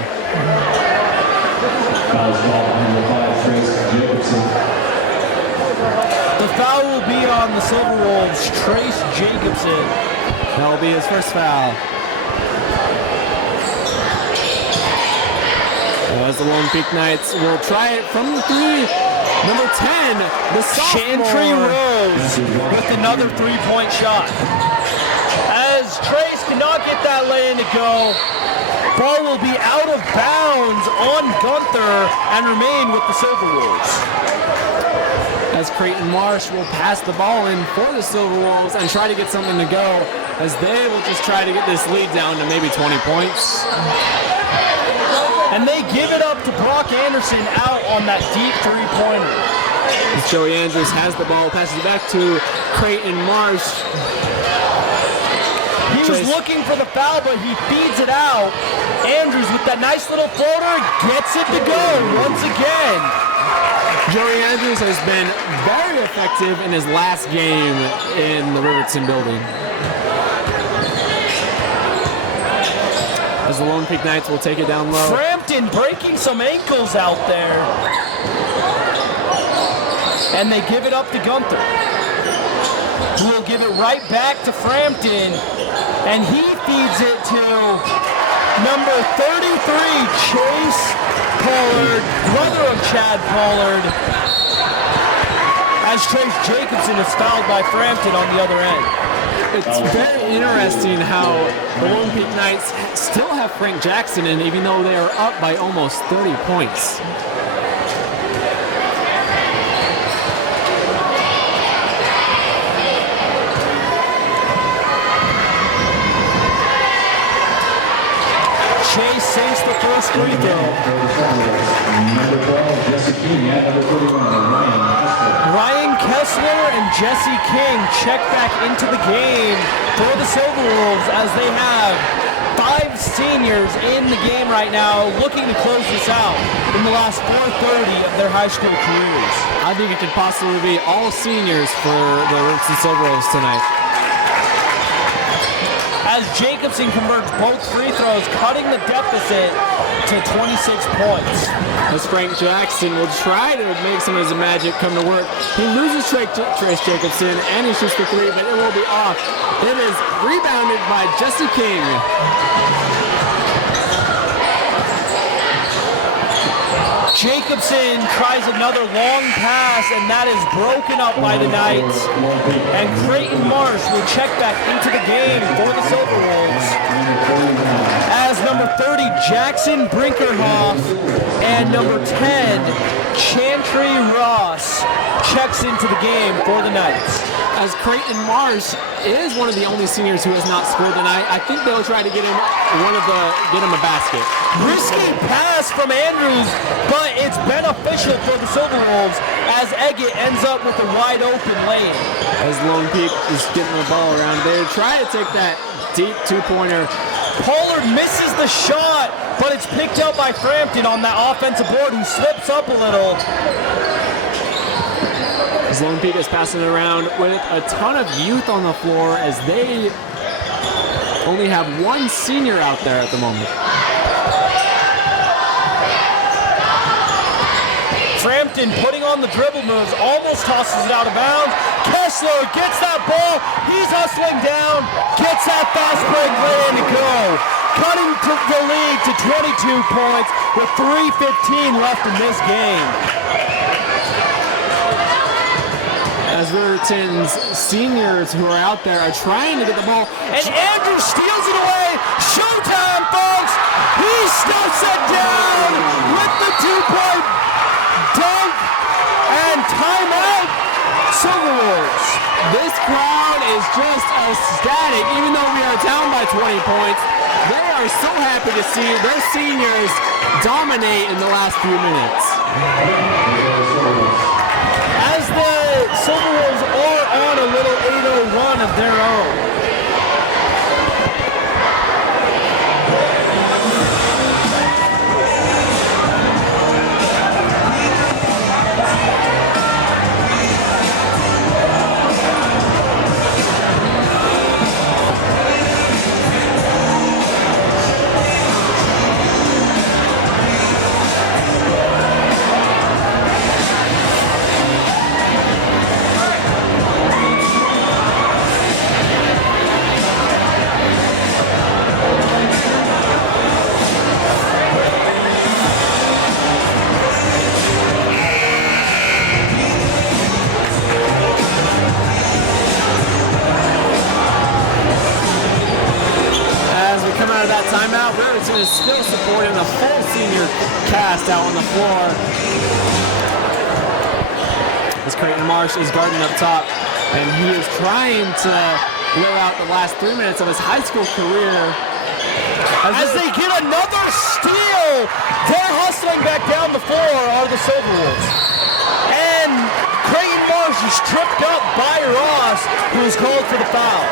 Fouls ball on number 5, Trace Jacobson. The foul will be on the Silver Wolves, Trace Jacobson. That will be his first foul. As the Lone Peak Knights will try it from the three. Number 10, the sophomore. Chantry Rose with another three-point shot. As Trace cannot get that lay-in to go, ball will be out of bounds on Gunther and remain with the Silver Wolves. As Creighton Marsh will pass the ball in for the Silver Wolves and try to get something to go, as they will just try to get this lead down to maybe 20 points. And they give it up to Brock Anderson out on that deep three-pointer. As Joey Andrews has the ball, passes it back to Creighton Marsh. He was looking for the foul, but he feeds it out. Andrews with that nice little floater gets it to go once again. Joey Andrews has been very effective in his last game in the Riverton building. As the Lone Peak Knights will take it down low. Frampton breaking some ankles out there. And they give it up to Gunther, who will give it right back to Frampton. And he feeds it to number 33, Chase Pollard, brother of Chad Pollard. As Trace Jacobson is fouled by Frampton on the other end. It's very interesting how the Lone Peak Knights still have Frank Jackson in, even though they are up by almost 30 points. Chase sinks the first free throw. Number 12, Jesse King, and number 31, Ryan Kessler and Jesse King check back into the game for the Silver Wolves as they have 5 seniors in the game right now looking to close this out in the last 4:30 of their high school careers. I think it could possibly be all seniors for the Riverton Silver Wolves tonight. As Jacobson converts both free throws, cutting the deficit to 26 points. As Frank Jackson will try to make some of his magic come to work. He loses Trace Jacobson and he shoots the three, but it will be off. It is rebounded by Jesse King. Jacobson tries another long pass, and that is broken up by the Knights. And Creighton Marsh will check back into the game for the Silver Wolves. As number 30, Jackson Brinkerhoff, and number 10, Chantry Ross, checks into the game for the Knights. As Creighton Marsh is one of the only seniors who has not scored tonight, I think they'll try to get him a basket. Risky pass from Andrews, but it's beneficial for the Silver Wolves as Eggett ends up with a wide open lane. As Lone Peak is getting the ball around there, try to take that deep two-pointer. Pollard misses the shot, but it's picked up by Frampton on that offensive board, who slips up a little. As Lone Peak is passing it around with a ton of youth on the floor as they only have one senior out there at the moment. Frampton putting on the dribble moves, almost tosses it out of bounds. Kessler gets that ball, he's hustling down, gets that fast break lay-in to go. Cutting to the lead to 22 points with 3:15 left in this game. As Riverton's seniors who are out there are trying to get the ball. And Andrews steals it away. Showtime, folks. He stuffs it down with the 2-point dunk and timeout. Silver Wolves. This crowd is just ecstatic. Even though we are down by 20 points, they are so happy to see their seniors dominate in the last few minutes. As the Silver Wolves are on a little 8-0 run of their own. is still supporting a full senior cast out on the floor. As Creighton Marsh is guarding up top, and he is trying to wear out the last 3 minutes of his high school career. As they get another steal, they're hustling back down the floor are the Silverwolves. And Creighton Marsh is tripped up by Ross, who is called for the foul.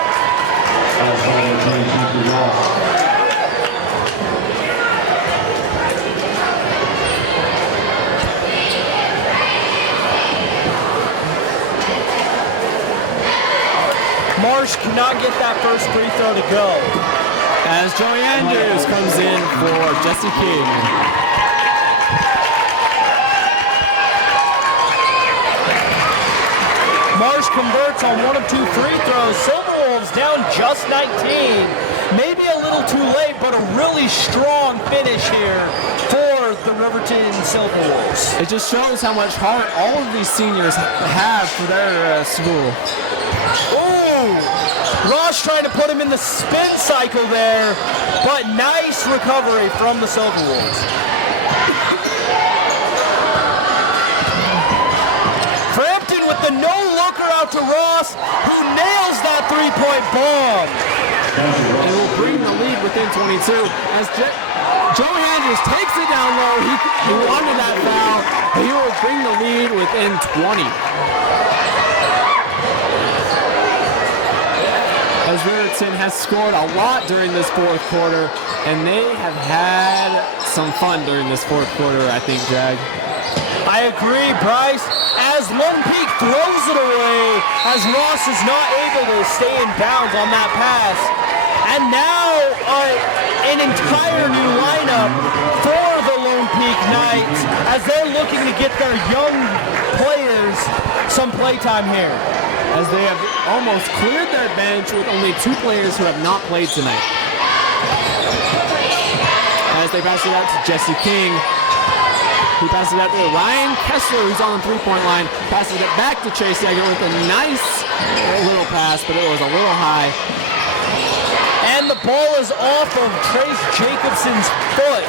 Marsh cannot get that first free throw to go. As Joey Andrews comes in for Jesse King. Marsh converts on 1 of 2 free throws. Silverwolves down just 19. Maybe a little too late, but a really strong finish here for the Riverton Silverwolves. It just shows how much heart all of these seniors have for their school. Ooh! Ross trying to put him in the spin cycle there, but nice recovery from the Silverwolves. Frampton with the no-looker out to Ross, who nails that three-point bomb. And will bring the lead within 22 as Joey Andrews takes it down low. He wanted that foul, but he will bring the lead within 20. As Riverton has scored a lot during this fourth quarter, and they have had some fun during this fourth quarter, I think, Jag. I agree, Bryce. As Lone Peak throws it away, as Ross is not able to stay in bounds on that pass. And now an entire new lineup for the Lone Peak Knights as they're looking to get their young players some playtime here. As they have almost cleared their bench with only 2 players who have not played tonight. As they pass it out to Jesse King. He passes it out to Ryan Kessler, who's on the three-point line. Passes it back to Chase Yeager with a nice little pass, but it was a little high. And the ball is off of Trace Jacobson's foot.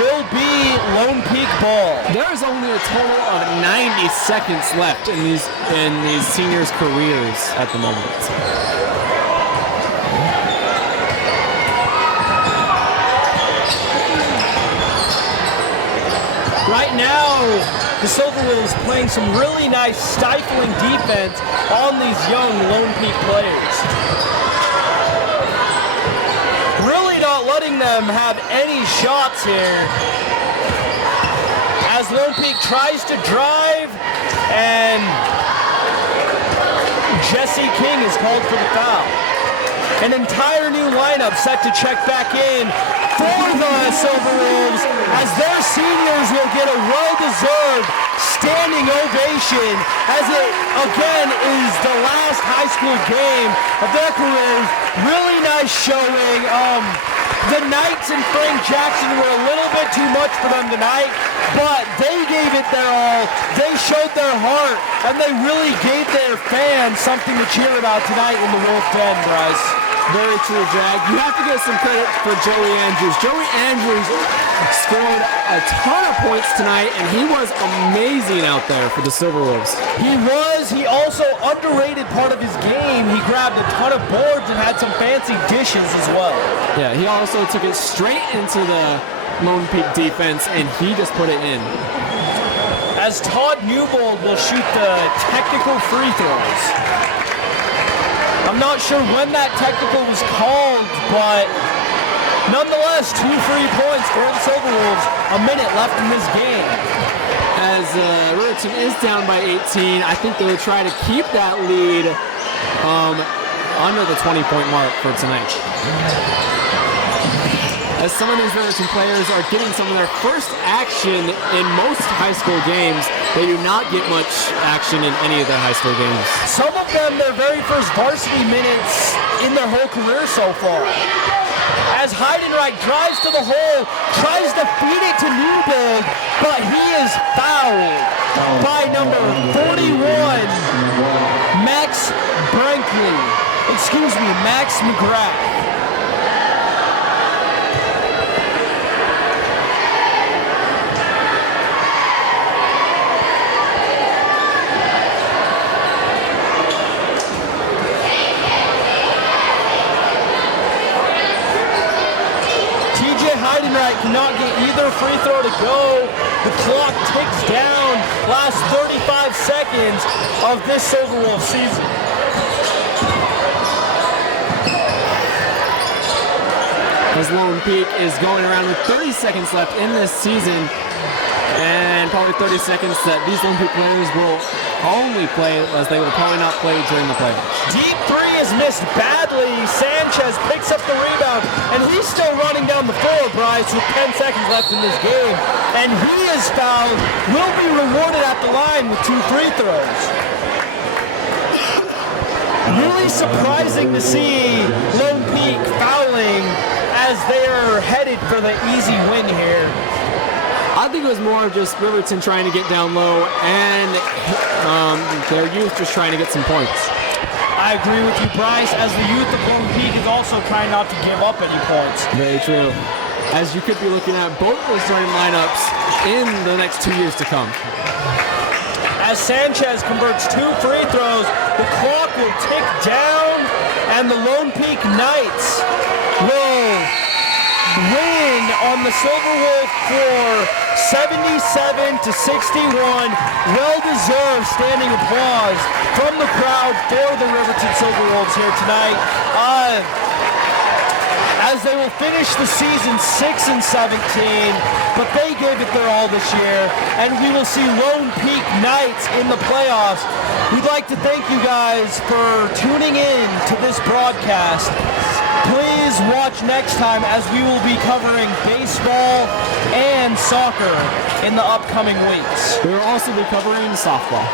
Will be Lone Peak ball. There is only a total of 90 seconds left in these seniors' careers at the moment. Right now, the Silverwolves playing some really nice stifling defense on these young Lone Peak players. Really not letting them have any shots here. As Lone Peak tries to drive, and Jesse King is called for the foul. An entire new lineup set to check back in for the Silverwolves as their seniors will get a well-deserved standing ovation as it again is the last high school game of their careers. Really nice showing. The Knights and Frank Jackson were a little bit too much for them tonight, but they gave it their all. They showed their heart, and they really gave their fans something to cheer about tonight in the Wolf Den, Bryce. Very true, Jag. You have to give some credit for Joey Andrews. Joey Andrews scored a ton of points tonight, and he was amazing out there for the Silverwolves. He was. He also underrated part of his game. He grabbed a ton of boards and had some fancy dishes as well. Yeah, he also took it straight into the Lone Peak defense, and he just put it in. As Todd Newbold will shoot the technical free throws. I'm not sure when that technical was called, but nonetheless, 2 free points for the Silverwolves. A minute left in this game. As Riverton is down by 18, I think they'll try to keep that lead under the 20-point mark for tonight. As some of these Riverton players are getting some of their first action in most high school games, they do not get much action in any of their high school games. Some of them their very first varsity minutes in their whole career so far. As Heidenreich drives to the hole, tries to feed it to Newbold, but he is fouled by number 41, Max McGrath. free throw to go. The clock ticks down. Last 35 seconds of this Silver Wolf season. As Lone Peak is going around with 30 seconds left in this season, and probably 30 seconds that these Lone Peak players will only play, as they will probably not play during the playoffs. Deep three is missed badly. Sanchez picks up the rebound, and he's still running down the floor, Bryce, with 10 seconds left in this game. And he is fouled, will be rewarded at the line with 2 free throws. Really surprising to see Lone Peak fouling as they're headed for the easy win here. I think it was more of just Riverton trying to get down low and their youth just trying to get some points. I agree with you, Bryce, as the youth of Lone Peak is also trying not to give up any points. Very true. As you could be looking at both of the starting lineups in the next 2 years to come. As Sanchez converts 2 free throws, the clock will tick down, and the Lone Peak Knights will win on the Silver Wolf for 77-61. Well-deserved standing applause from the crowd for the Riverton Silver Wolves here tonight. As they will finish the season 6-17, but they gave it their all this year, and we will see Lone Peak Knights in the playoffs. We'd like to thank you guys for tuning in to this broadcast. Please watch next time as we will be covering baseball and soccer in the upcoming weeks. We will also be covering softball.